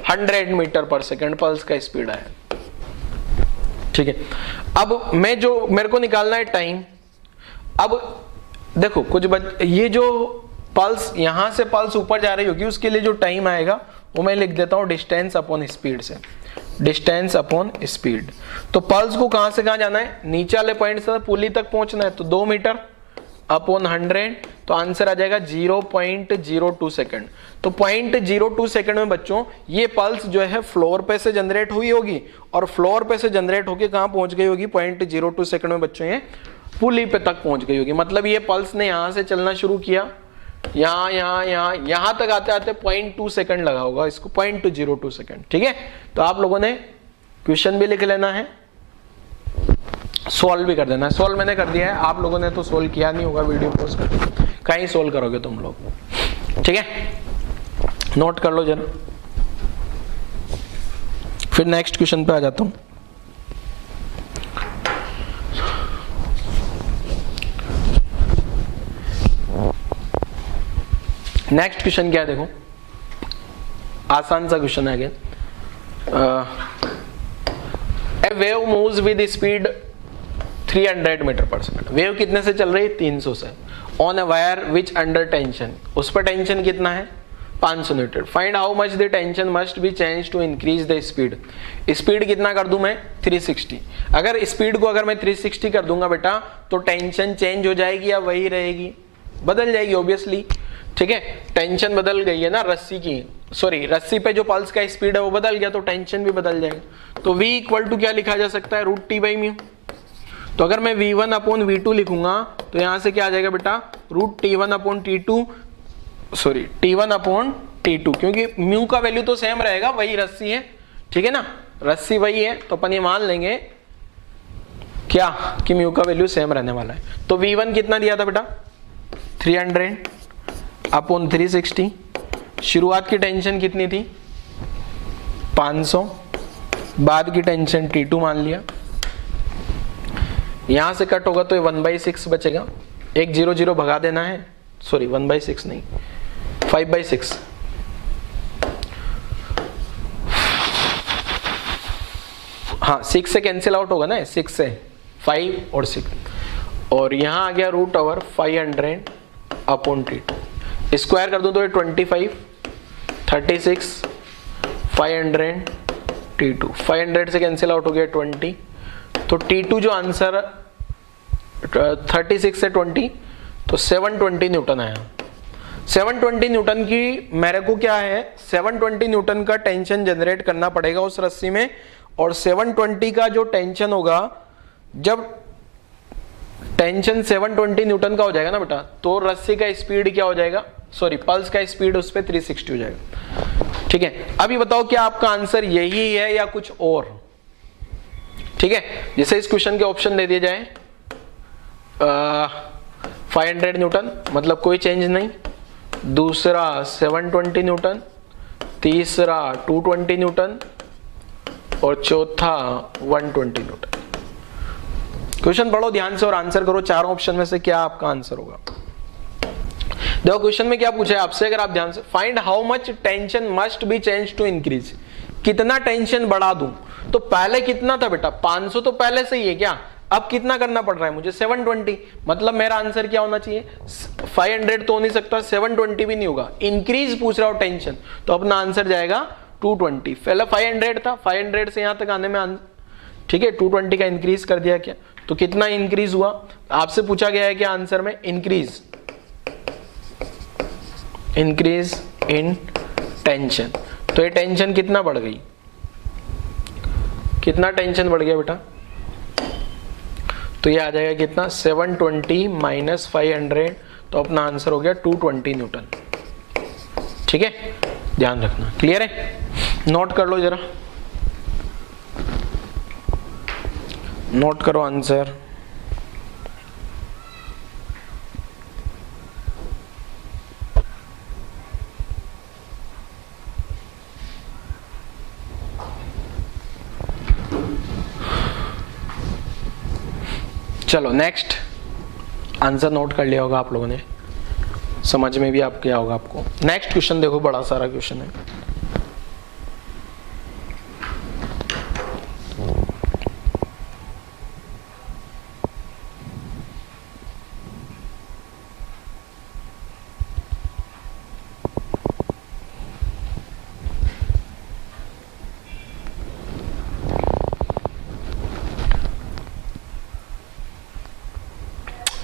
100 मीटर पर सेकेंड पल्स का स्पीड आया, ठीक है। अब मैं जो मेरे को निकालना है टाइम, अब देखो ये जो पल्स यहां से पल्स ऊपर जा रही होगी उसके लिए जो टाइम आएगा वो मैं लिख देता हूं डिस्टेंस अपॉन स्पीड से, डिस्टेंस अपॉन स्पीड। तो पल्स को कहां से कहां जाना है, नीचे वाले पॉइंट से पुली तक पहुंचना है, तो 2 मीटर अपॉन 100, तो आंसर आ जाएगा 0.02 सेकंड। तो 0.02 सेकंड में बच्चों ये पल्स जो है फ्लोर पे से जनरेट हुई होगी और फ्लोर पे से जनरेट होके कहां पहुंच गई होगी, 0.02 सेकंड में बच्चों ये पुली पे तक पहुंच गई होगी। मतलब ये पल्स ने यहां से चलना शुरू किया, यहां तक आते आते 0.2 सेकंड लगा होगा इसको, 0.02 सेकंड, ठीक है। तो आप लोगों ने क्वेश्चन भी लिख लेना है, सॉल्व भी कर देना है। सॉल्व मैंने कर दिया है, आप लोगों ने तो सॉल्व किया नहीं होगा, वीडियो पॉज करके कहीं सॉल्व करोगे तुम लोग, ठीक है। नोट कर लो जरा, फिर नेक्स्ट क्वेश्चन पे आ जाता हूं। नेक्स्ट क्वेश्चन क्या है, देखो आसान सा क्वेश्चन है again. A wave moves with speed 300 metre पर सेकंड, वेव कितने से चल रही है 300 से, on a wire which under tension, उस पर टेंशन कितना है 500 newton. Find how much the tension must be change to increase the speed, speed कितना कर दूं मैं 360, अगर स्पीड को अगर मैं 360 कर दूंगा बेटा तो टेंशन चेंज हो जाएगी या वही रहेगी, बदल जाएगी ऑब्वियसली, ठीक है। टेंशन बदल गई है ना रस्सी की, सॉरी रस्सी पे जो पल्स का स्पीड है वो बदल गया तो टेंशन भी बदल जाएगा। तो v इक्वल टू क्या लिखा जा सकता है √T/μ। तो अगर मैं v1 अपॉन v2 लिखूंगा तो यहां से क्या आ जाएगा बेटा √T1 upon T2, sorry T1 upon T2, क्योंकि म्यू का वैल्यू तो सेम रहेगा, वही रस्सी है, ठीक है ना, रस्सी वही है, तो अपन ये मान लेंगे क्या कि म्यू का वैल्यू सेम रहने वाला है। तो v1 कितना दिया था बेटा 300 अपॉन 360, शुरुआत की टेंशन कितनी थी 500, बाद की टेंशन T2 मान लिया, यहां से कट होगा तो ये 1/6 बचेगा, एक 0 0 भगा देना है, सॉरी 1/6 नहीं 5/6, हाँ 6 से कैंसिल आउट होगा ना, 6 से 5 और 6, और यहां आ गया √500 अपॉन T2, स्क्वायर कर दूं तो ये 25 36 500 T2, 500 से कैंसिल आउट हो गया 20, तो T2 जो आंसर 36 से 20 तो 720 न्यूटन आया। 720 न्यूटन की मेरे को क्या है 720 न्यूटन का टेंशन जनरेट करना पड़ेगा उस रस्सी में, और 720 का जो टेंशन होगा, जब टेंशन 720 न्यूटन का हो जाएगा ना बेटा, तो रस्सी का स्पीड क्या हो जाएगा, सॉरी पल्स का स्पीड उस पर 360 हो जाएगा। ठीक है, अभी बताओ क्या आपका आंसर यही है या कुछ और। ठीक है, जैसे इस क्वेश्चन के ऑप्शन दे दिए जाए 500 न्यूटन, मतलब कोई चेंज नहीं, दूसरा 720 न्यूटन, तीसरा 220 न्यूटन और चौथा 120 न्यूटन। क्वेश्चन पढ़ो ध्यान से और आंसर करो, चारों ऑप्शन में से क्या आपका आंसर होगा। देखो क्वेश्चन में क्या पूछा है आपसे, अगर आप ध्यान से, find how much tension must be change to increase, कितना टेंशन बढ़ा दूं। तो पहले कितना था बेटा, 500 तो पहले से ही है क्या, अब कितना करना पड़ रहा है मुझे, 720, मतलब मेरा आंसर क्या होना चाहिए, 500 तो हो नहीं सकता, 720 भी नहीं होगा, इंक्रीज पूछ रहा हो टेंशन, तो अपना आंसर जाएगा 220। पहले 500 था, 500 से यहां तक आने में ठीक है 220 का इंक्रीज कर दिया क्या, तो कितना इंक्रीज हुआ, आपसे पूछा गया है क्या आंसर में, इंक्रीज इन टेंशन। तो ये टेंशन कितना बढ़ गई, कितना टेंशन बढ़ गया बेटा, तो ये आ जाएगा कितना 720 माइनस 500, तो अपना आंसर हो गया 220 न्यूटन। ठीक है, ध्यान रखना, क्लियर है, नोट कर लो जरा, नोट करो आंसर। चलो नेक्स्ट, आंसर नोट कर लिया होगा आप लोगों ने, समझ में भी आप क्या होगा आपको। नेक्स्ट क्वेश्चन देखो, बड़ा सारा क्वेश्चन है।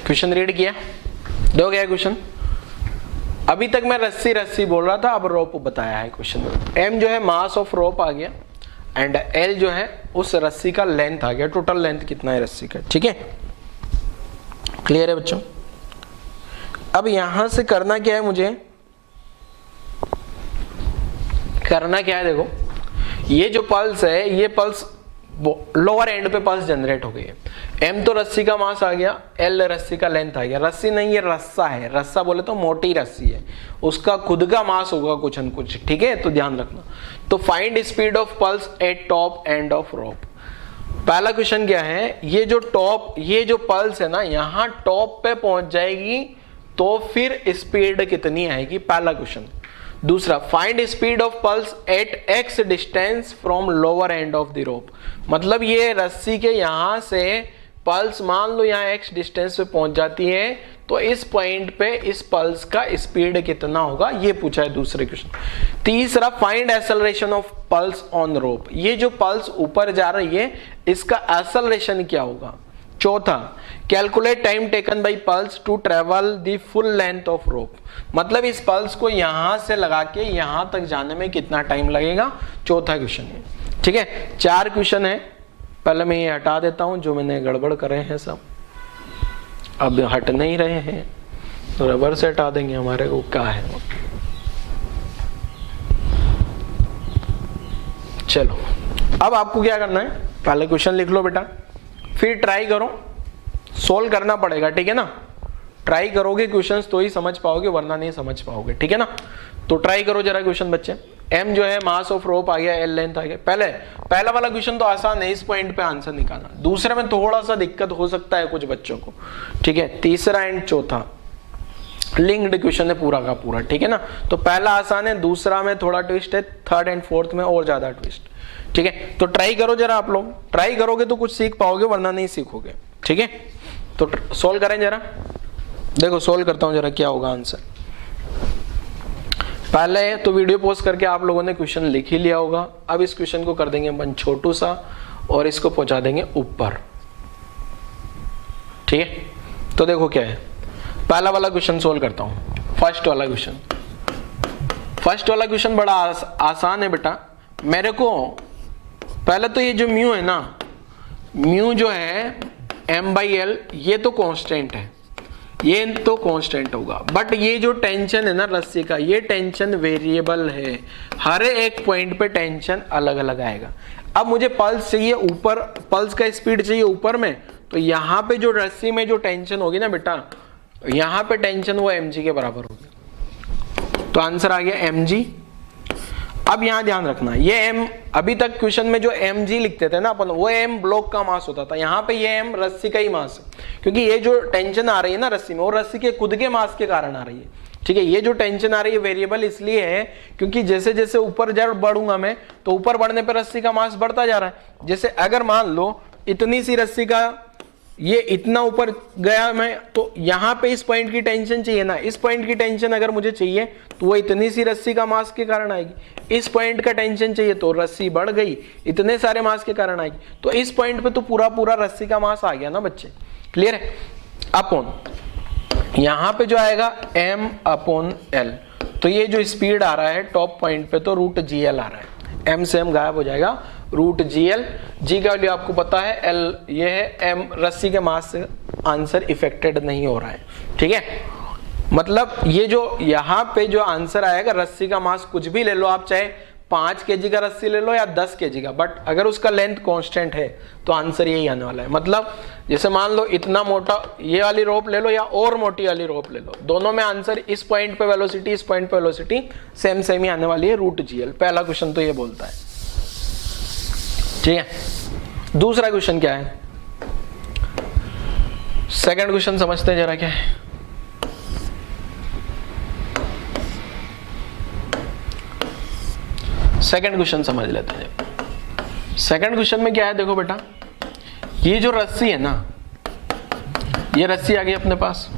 क्वेश्चन रीड किया, दो गया क्वेश्चन। अभी तक मैं रस्सी रस्सी बोल रहा था, अब रोप बताया है क्वेश्चन में। एम जो है मास ऑफ रोप आ गया, एंड एल जो है उस रस्सी का लेंथ आ गया, टोटल लेंथ कितना है रस्सी का। ठीक है, क्लियर है बच्चों। अब यहां से करना क्या है, मुझे करना क्या है, देखो ये जो पल्स है, ये पल्स लोअर एंड पे पल्स जनरेट हो गई है। एम तो रस्सी का मास आ गया, एल रस्सी का लेंथ आ गया। रस्सी नहीं, ये रस्सा है, रस्सा बोले तो मोटी रस्सी है, उसका खुद का मास होगा कुछ न कुछ। ठीक है, तो ध्यान रखना। तो find speed of pulse eight top end of rope. पहला क्वेश्चन क्या है, ये जो पल्स है ना, यहां टॉप पे पहुंच जाएगी तो फिर स्पीड कितनी आएगी, पहला क्वेश्चन। दूसरा, find speed of pulse eight x distance from lower end of the rope. मतलब ये रस्सी के यहां से पल्स मान लो यहाँ एक्स डिस्टेंस पे पहुंच जाती है, तो इस पॉइंट पे इस पल्स का स्पीड कितना होगा, ये पूछा है दूसरे क्वेश्चन। तीसरा, find acceleration of pulse on rope. ये जो पल्स ऊपर जा रही है, इसका एक्सेलरेशन क्या होगा। चौथा, calculate time taken by pulse to travel the full length of rope. मतलब इस पल्स को यहां से लगा के यहां तक जाने में कितना टाइम लगेगा, चौथा क्वेश्चन है। ठीक है, 4 क्वेश्चन है। पहले मैं ये हटा देता हूं, जो मैंने गड़बड़ करे हैं सब अब हट नहीं रहे हैं, तो रबर से हटा देंगे, हमारे को क्या है। चलो, अब आपको क्या करना है, पहले क्वेश्चन लिख लो बेटा, फिर ट्राई करो, सोल्व करना पड़ेगा। ठीक है ना, ट्राई करोगे क्वेश्चंस तो ही समझ पाओगे, वरना नहीं समझ पाओगे। ठीक है ना, तो ट्राई करो जरा क्वेश्चन बच्चे। एम जो है मास ऑफ रोप आ गया, एल लेंथ आ गया। पहला वाला क्वेश्चन तो आसान है, इस पॉइंट पे आंसर निकालना। दूसरे में थोड़ा सा दिक्कत हो सकता है कुछ बच्चों को। ठीक है, तीसरा एंड चौथा लिंक्ड क्वेश्चन है पूरा का पूरा। ठीक है ना, तो पहला आसान है, दूसरा में थोड़ा ट्विस्ट है, थर्ड एंड फोर्थ में और ज्यादा ट्विस्ट। ठीक है, तो ट्राई करो जरा, आप लोग ट्राई करोगे तो कुछ सीख पाओगे, वरना नहीं सीखोगे। ठीक है, तो सोल्व करें जरा, देखो सोल्व करता हूं जरा क्या होगा आंसर। पहले तो वीडियो पॉज करके आप लोगों ने क्वेश्चन लिख ही लिया होगा। अब इस क्वेश्चन को कर देंगे अपन छोटू सा और इसको पहुंचा देंगे ऊपर। ठीक है, तो देखो क्या है, पहला वाला क्वेश्चन सोल्व करता हूं। फर्स्ट वाला क्वेश्चन बड़ा आसान है बेटा। मेरे को पहले तो ये जो म्यू है ना, म्यू जो है m/l ये तो कांस्टेंट है, ये तो कांस्टेंट होगा, बट ये जो टेंशन है ना रस्सी का, ये टेंशन वेरिएबल है, हर एक पॉइंट पे टेंशन अलग अलग आएगा। अब मुझे पल्स चाहिए ऊपर, पल्स का स्पीड चाहिए ऊपर में, तो यहाँ पे जो रस्सी में जो टेंशन होगी ना बेटा, यहाँ पे टेंशन वो mg के बराबर होगी। तो आंसर आ गया mg। अब यहाँ ध्यान रखना, ये m अभी तक क्वेश्चन में जो mg लिखते थे ना अपन, वो m ब्लॉक का मास होता था, यहाँ पे ये m रस्सी का ही मास है, क्योंकि ये जो टेंशन आ रही है ना रस्सी में, वो रस्सी के खुद के मास के कारण आ रही है। ठीक है, ये जो टेंशन आ रही है वेरिएबल इसलिए है क्योंकि जैसे जैसे ऊपर जब बढ़ूंगा मैं, तो ऊपर बढ़ने पर रस्सी का मास बढ़ता जा रहा है। जैसे अगर मान लो इतनी सी रस्सी का ये इतना ऊपर गया मैं, तो यहाँ पे इस पॉइंट की टेंशन चाहिए ना, इस पॉइंट की टेंशन अगर मुझे चाहिए तो वो इतनी सी रस्सी का मास के कारण आएगी। इस पॉइंट का टेंशन चाहिए तो रस्सी बढ़ गई, इतने सारे मास के कारण आएगी। तो इस पॉइंट पे तो पूरा पूरा रस्सी का मास आ गया ना बच्चे, क्लियर है। अपॉन यहाँ पे जो आएगा m/l, तो ये जो स्पीड आ रहा है टॉप पॉइंट पे तो √gl आ रहा है, m से m गायब हो जाएगा, √gl, g का वैल्यू आपको पता है l, ये है m, रस्सी के मास से आंसर इफेक्टेड नहीं हो रहा है। ठीक है, मतलब ये जो यहाँ पे जो आंसर आएगा, रस्सी का मास कुछ भी ले लो आप, चाहे 5 kg का रस्सी ले लो या 10 kg का, बट अगर उसका लेंथ कांस्टेंट है तो आंसर यही आने वाला है। मतलब जैसे मान लो इतना मोटा ये वाली रोप ले लो या और मोटी वाली रोप ले लो, दोनों में आंसर इस पॉइंट पे वेलोसिटी, इस पॉइंट पे वेलोसिटी सेम सेम ही आने वाली है, √gl। पहला क्वेश्चन तो ये बोलता है। ठीक है, दूसरा क्वेश्चन क्या है, सेकंड क्वेश्चन समझते हैं जरा क्या है। सेकंड क्वेश्चन समझ लेते हैं। सेकंड क्वेश्चन में क्या है, देखो बेटा, ये जो रस्सी है ना, ये रस्सी आ गई अपने पास।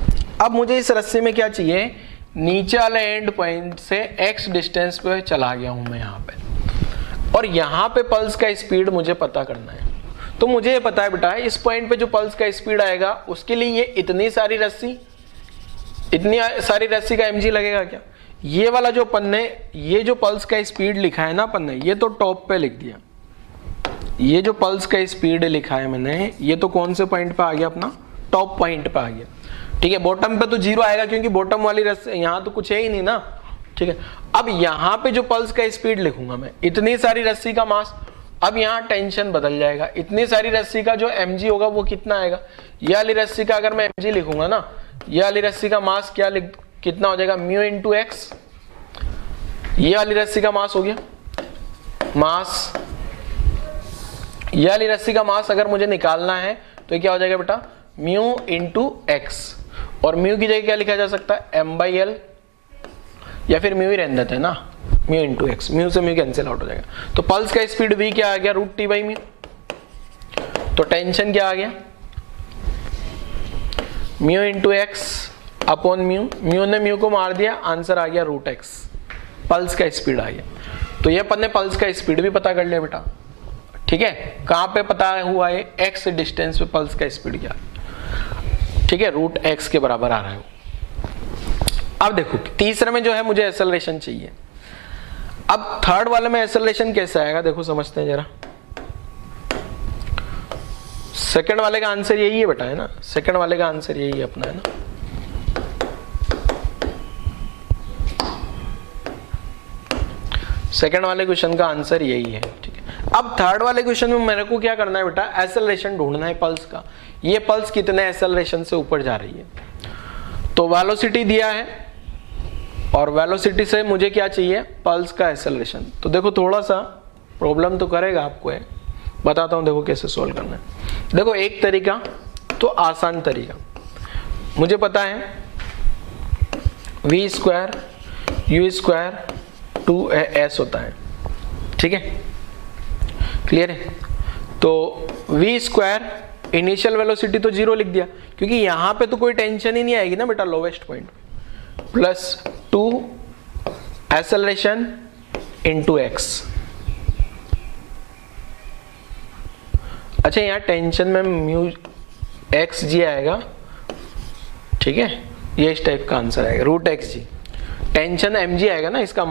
अब मुझे इस रस्सी में क्या चाहिए, नीचे वाले एंड पॉइंट से x डिस्टेंस पे चला गया हूं मैं यहाँ पे, और यहाँ पे पल्स का स्पीड मुझे पता करना है। तो मुझे ये पता है बेटा, इस पॉइंट पे जो पल्स का स्पीड आएगा उसके लिए ये इतनी सारी रस्सी का mg लगेगा क्या। ये वाला जो अपन ने, ये जो पल्स का स्पीड लिखा है ना अपन ने, ये तो टॉप पे लिख दिया, ये जो पल्स का स्पीड लिखा है मैंने, ये तो कौन से पॉइंट पे आ गया, अपना टॉप पॉइंट पे आ गया। ठीक है, बॉटम पे तो 0 आएगा क्योंकि बॉटम वाली रस्सी यहाँ तो कुछ है ही नहीं ना। ठीक है, अब यहाँ पे जो पल्स का स्पीड लिखूंगा मैं, इतनी सारी रस्सी का मास, अब यहाँ टेंशन बदल जाएगा, इतनी सारी रस्सी का जो mg होगा वो कितना आएगा, ये वाली रस्सी का अगर मैं mg लिखूंगा ना, ये वाली रस्सी का मास कितना हो जाएगा, μ × x, ये वाली रस्सी का मास हो गया मास, ये वाली रस्सी का मास अगर मुझे निकालना है तो ये क्या हो जाएगा बेटा, μ × x, और म्यू की जगह क्या लिखा जा सकता है, m/l, या फिर म्यू ही रहने देते हैं ना, म्यू × x, म्यू से म्यू कैंसिल आउट हो जाएगा। तो पल्स का स्पीड v क्या आ गया, √t/μ। तो टेंशन क्या आ गया, μ × x अपॉन म्यू, म्यू ने म्यू को मार दिया, आंसर आ गया √x, पल्स का स्पीड आ गया। तो ये अपन ने पल्स का स्पीड भी पता कर लिया बेटा। ठीक है, कहां पे पता हुआ है, x डिस्टेंस पे पल्स का स्पीड क्या है। ठीक है, √x के बराबर आ रहा है। अब देखो तीसरे में जो है मुझे एक्सेलरेशन चाहिए। अब थर्ड वाले में एक्सेलरेशन कैसे आएगा, देखो समझते हैं जरा। सेकंड वाले का आंसर यही है बेटा, है ना, सेकंड वाले का आंसर यही है अपना, है ना। सेकंड वाले क्वेश्चन का आंसर यही है। ठीक है, अब थर्ड वाले क्वेश्चन में मेरे को क्या करना है बेटा, एक्सेलरेशन ढूंढना है पल्स का, ये पल्स कितने एक्सेलरेशन से ऊपर जा रही है। तो वेलोसिटी दिया है और वेलोसिटी से मुझे क्या चाहिए, पल्स का एक्सेलरेशन। तो देखो थोड़ा सा प्रॉब्लम तो करेगा आपको, है बताता हूं देखो कैसे सोल्व करना है। देखो एक तरीका तो आसान तरीका, मुझे पता है v² u² 2s होता है। ठीक है, क्लियर है। तो v² इनिशियल वेलोसिटी तो 0 लिख दिया क्योंकि यहां पे तो कोई टेंशन ही नहीं आएगी ना बेटा, lowest point, plus 2 acceleration into x। अच्छा, यहाँ टेंशन में म्यू xg आएगा। ठीक है, ये इस टाइप का आंसर आएगा, √xg। टेंशन mg आएगा ना, इसका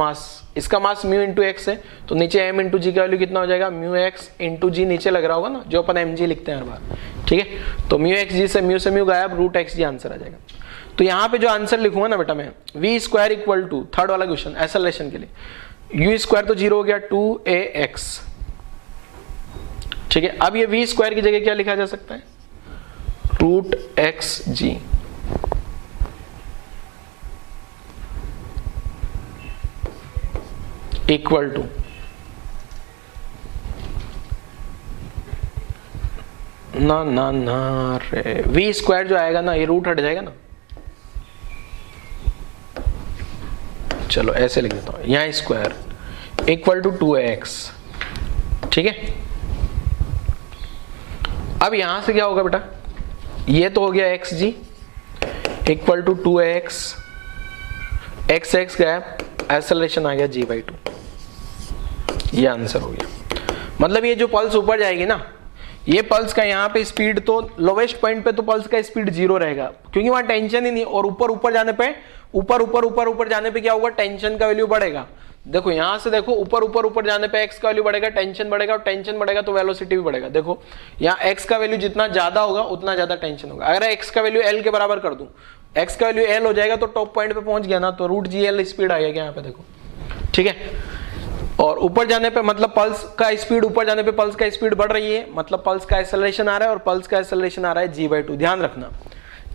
मास म्यू इंटू एक्स है, तो नीचे m इंटू जी का वैल्यू कितना हो जाएगा, म्यू एक्स इंटू जी नीचे लग रहा होगा ना, जो अपन mg लिखते हैं हर बार, ठीक है। तो म्यू एक्स जी से म्यू गायब, रूट एक्स जी आंसर आ जाएगा। तो यहाँ पे जो आंसर लिखूंगा ना बेटा मैं, v square equal to, third वाला क्वेश्चन एक्सेलरेशन के लिए, यू स्क्वायर तो 0 हो गया, 2ax, ठीक है। अब ये वी स्क्वायर की जगह क्या लिखा जा सकता है, root x g, equal to ना रे, वी स्क्वायर जो आएगा ना, ये रूट हट जाएगा ना, चलो ऐसे लिख देता हूं, यहां स्क्वायर इक्वल टू 2x, ठीक है। अब यहां से क्या होगा बेटा, ये तो हो गया x g equal to 2x, x गया, एक्सेलरेशन आ गया g/2, ये आंसर हो गया। मतलब ये जो पल्स ऊपर जाएगी ना, ये पल्स का यहाँ पे स्पीड तो लोवेस्ट पॉइंट पे तो पल्स का स्पीड 0 रहेगा, क्योंकि वहां टेंशन ही नहीं, और ऊपर जाने पे ऊपर जाने पे क्या होगा, टेंशन का वैल्यू बढ़ेगा। देखो यहां से देखो, ऊपर जाने पे x का वैल्यू बढ़ेगा, टेंशन बढ़ेगा, और टेंशन बढ़ेगा तो वेलोसिटी भी बढ़ेगा। देखो यहाँ x का वैल्यू जितना ज्यादा होगा उतना ज्यादा टेंशन होगा। अगर x का वैल्यू l के बराबर कर दूं, x का वैल्यू l हो जाएगा तो टॉप पॉइंट पे पहुंच गया ना, तो रूट GL स्पीड आ गया यहाँ पे देखो, ठीक है। और ऊपर जाने पे मतलब पल्स का स्पीड, ऊपर जाने पे पल्स का स्पीड बढ़ रही है, मतलब पल्स का एक्सेलरेशन आ रहा है, और पल्स का एक्सेलरेशन आ रहा है g/2। ध्यान रखना,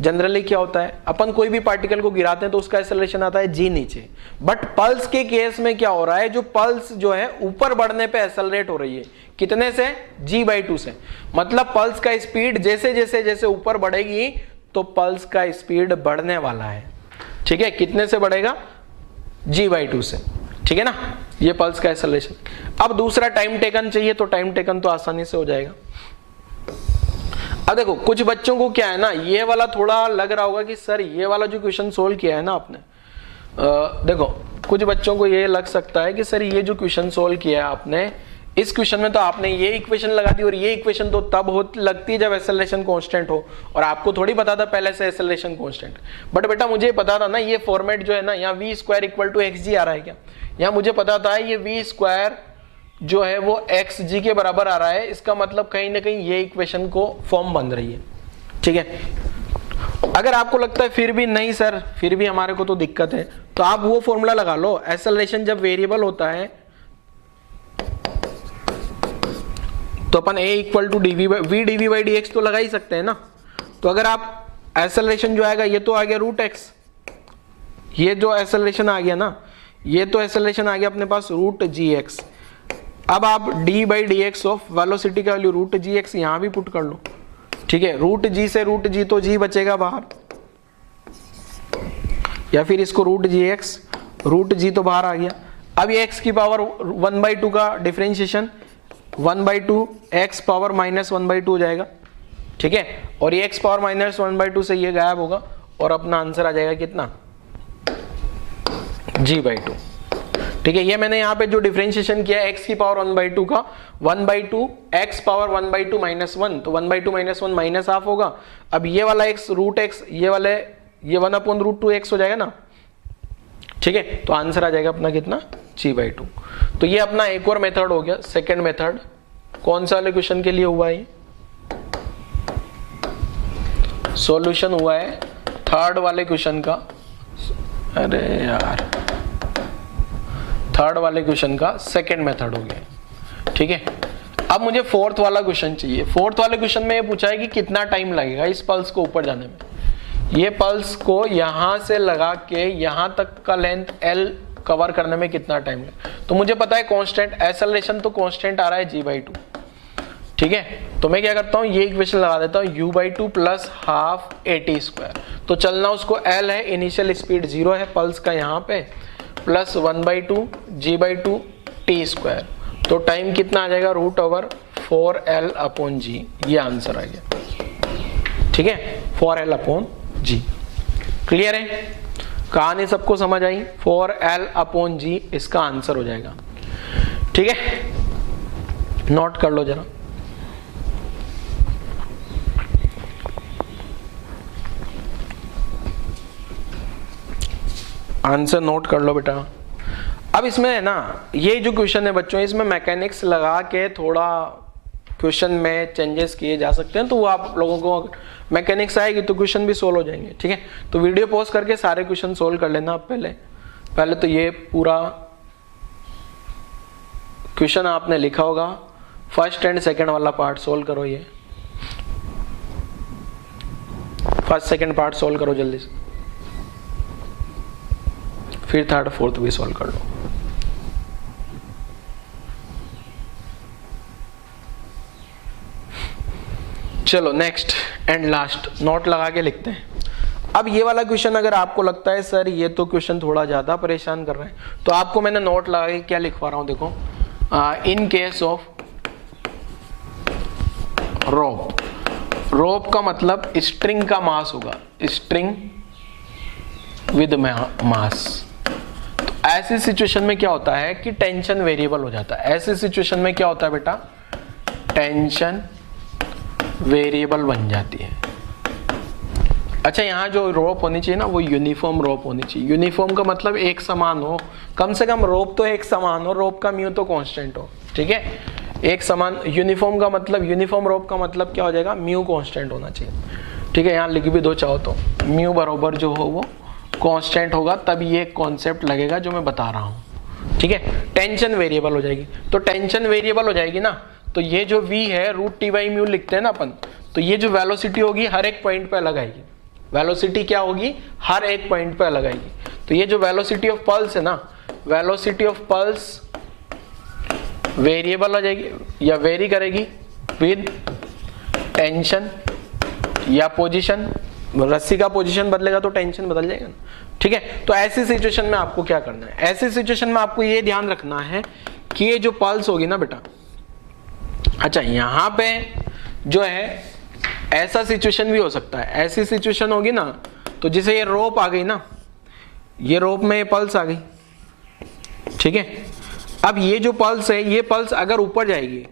जनरली क्या होता है, अपन कोई भी पार्टिकल को गिराते हैं तो उसका एक्सेलरेशन आता है g नीचे, बट पल्स के केस में क्या हो रहा है, जो पल्स जो है ऊपर बढ़ने पे एक्सेलरेट हो रही है, कितने से, g/2 से। मतलब पल्स का स्पीड जैसे ऊपर बढ़ेगी तो पल्स का स्पीड बढ़ने वाला है, ठीक है। कितने से बढ़ेगा, g/2 से, ठीक है ना, ये पल्स का एक्सेलरेशन। अब दूसरा टाइम टेकन चाहिए, तो टाइम टेकन तो आसानी से हो जाएगा। अब देखो कुछ बच्चों को क्या है ना, ये वाला थोड़ा लग रहा होगा कि सर ये वाला जो क्वेश्चन सोल्व किया है ना आपने, देखो कुछ बच्चों को ये लग सकता है कि सर ये जो क्वेश्चन सोल्व किया है आपने, इस क्वेश्चन में तो आपने ये इक्वेशन लगा दी, और ये इक्वेशन तो तब लगती है जब एक्सेलरेशन कांस्टेंट हो, और आपको थोड़ी पता था पहले से एक्सेलरेशन कांस्टेंट। बट बेटा मुझे पता था ना, ये फॉर्मेट जो है ना, यहाँ v square equal to x g आ रहा है क्या, यहाँ मुझे पता था ये वी स्क्वायर जो है वो एक्स जी के बराबर आ रहा है, इसका मतलब कहीं ना कहीं ये इक्वेशन को फॉर्म बन रही है, ठीक है। अगर आपको लगता है फिर भी नहीं सर, फिर भी हमारे को तो दिक्कत है, तो आप वो फॉर्मूला लगा लो, एक्सेलरेशन जब वेरिएबल होता है तो अपन a equal to v d v by d x तो लगा ही सकते हैं ना। तो अगर आप एक्सेलरेशन जो आएगा, ये तो आ गया रूट एक्स, ये जो एक्सेलरेशन आ गया ना, ये तो एक्सेलरेशन आ गया अपने पास रूट जी एक्स। अब आप d by d x of velocity का वैल्यू रूट जी एक्स यहाँ भी पुट कर लो, ठीक है। रूट जी से रूट जी तो जी बचेगा बाहर, या फिर इसको रूट जी एक्स, रूट जी तो बाहर आ गया। अब ये x की पावर 1/2 का डिफरेंशिएशन 1/2 x पावर माइनस 1/2 हो जाएगा, ठीक है। और ये x पावर माइनस 1/2 से ये गायब होगा, और अपना आंसर आ जाएगा कितना, g/2, ठीक है। ये मैंने यहाँ पे जो डिफरेंशिएशन किया x की पावर 1/2 का, 1/2 x पावर 1/2 माइनस 1, तो 1/2 माइनस 1 माइनस हाफ होगा। अब ये वाला x रूट x, ये वाले ये 1/√2x हो जाएगा ना, ठीक है। तो आंसर आ जाएगा अपना कितना, g/2। तो ये अपना एक और मेथड हो गया, सेकंड मेथड। कौन सा वाले क्वेश्चन के लिए हुआ है, सॉल्यूशन हुआ है थर्ड वाले क्वेश्चन का, अरे यार थर्ड वाले क्वेश्चन का सेकंड मेथड हो गया, ठीक है। अब मुझे फोर्थ वाला क्वेश्चन चाहिए। फोर्थ वाले क्वेश्चन में ये पूछा है कि कितना टाइम लगेगा इस पल्स को ऊपर जाने में। ये पल्स को यहां से लगा के यहां तक का लेंथ L कवर करने में कितना टाइम लगेगा। तो मुझे पता है कांस्टेंट एक्सेलरेशन तो कांस्टेंट आ रहा है g/2, ठीक है। तो मैं क्या करता हूं, ये इक्वेशन लगा देता हूं u/2 प्लस हाफ at²। तो चलना उसको L है, इनिशियल स्पीड 0 है पल्स का यहाँ पे, प्लस 1/2 g/2 t²। तो टाइम कितना आ जाएगा, √4L/g। ये आंसर आ गया, ठीक है, 4L/g। क्लियर है, कहानी सबको समझ आई, 4L/g इसका आंसर हो जाएगा, ठीक है। नोट कर लो जरा। आंसर नोट कर लो बेटा। अब इसमें है ना, ये जो क्वेश्चन है बच्चों, इसमें मैकेनिक्स लगा के थोड़ा क्वेश्चन में चेंजेस किए जा सकते हैं, तो वो आप लोगों को मैकेनिक्स आएगी तो क्वेश्चन भी सोल्व हो जाएंगे। ठीक है, तो वीडियो पॉज करके सारे क्वेश्चन सोल्व कर लेना आप पहले तो ये पूरा क्वेश्चन आपने लिखा होगा, फर्स्ट एंड सेकंड वाला पार्ट सोल्व करो, ये फर्स्ट सेकंड पार्ट सोल्व करो जल्दी से, फिर थर्ड फोर्थ भी सोल्व कर लो। चलो नेक्स्ट एंड लास्ट नोट लगा के लिखते हैं। अब ये वाला क्वेश्चन अगर आपको लगता है सर ये तो क्वेश्चन थोड़ा ज्यादा परेशान कर रहा है, तो आपको मैंने नोट लगा के क्या लिखवा रहा हूं, देखो, इन केस ऑफ रोप का मतलब स्ट्रिंग का मास होगा, स्ट्रिंग विद मास। तो ऐसी सिचुएशन में क्या होता है कि टेंशन वेरिएबल हो जाता है। ऐसी सिचुएशन में क्या होता है बेटा, टेंशन वेरिएबल बन जाती है। अच्छा, यहाँ जो रोप होनी चाहिए ना, वो यूनिफॉर्म रोप होनी चाहिए। यूनिफॉर्म का मतलब एक समान हो, कम से कम रोप तो एक समान हो, रोप का म्यू तो कांस्टेंट हो। ठीक है, एक समान यूनिफॉर्म का मतलब, यूनिफॉर्म रोप का मतलब क्या हो जाएगा, म्यू कांस्टेंट होना चाहिए। ठीक है, यहाँ लिख भी दो चाहो तो, म्यू बराबर जो हो वो कांस्टेंट होगा, तब ये कॉन्सेप्ट लगेगा जो मैं बता रहा हूँ। ठीक है, टेंशन वेरिएबल हो जाएगी, तो टेंशन वेरिएबल हो जाएगी ना, तो ये जो v है रूट टी बाई म्यू लिखते हैं ना अपन, तो ये जो वेलोसिटी होगी हर एक पॉइंट पे अलग आएगी। वेलोसिटी क्या होगी, हर एक पॉइंट पे अलग आएगी। तो ये जो वेलोसिटी ऑफ पल्स है ना, वेलोसिटी ऑफ पल्स वेरिएबल हो जाएगी या वेरी करेगी विद टेंशन या पोजीशन। रस्सी का पोजीशन बदलेगा तो टेंशन बदल जाएगा ना। ठीक है, तो ऐसी सिचुएशन में आपको क्या करना है, ऐसी सिचुएशन में आपको ये ध्यान रखना है कि ये जो पल्स होगी ना बेटा, अच्छा यहाँ पे जो है ऐसा सिचुएशन भी हो सकता है, ऐसी सिचुएशन होगी ना, तो जैसे ये रोप आ गई ना, ये रोप में ये पल्स आ गई। ठीक है, अब ये जो पल्स है, ये पल्स अगर ऊपर जाएगी,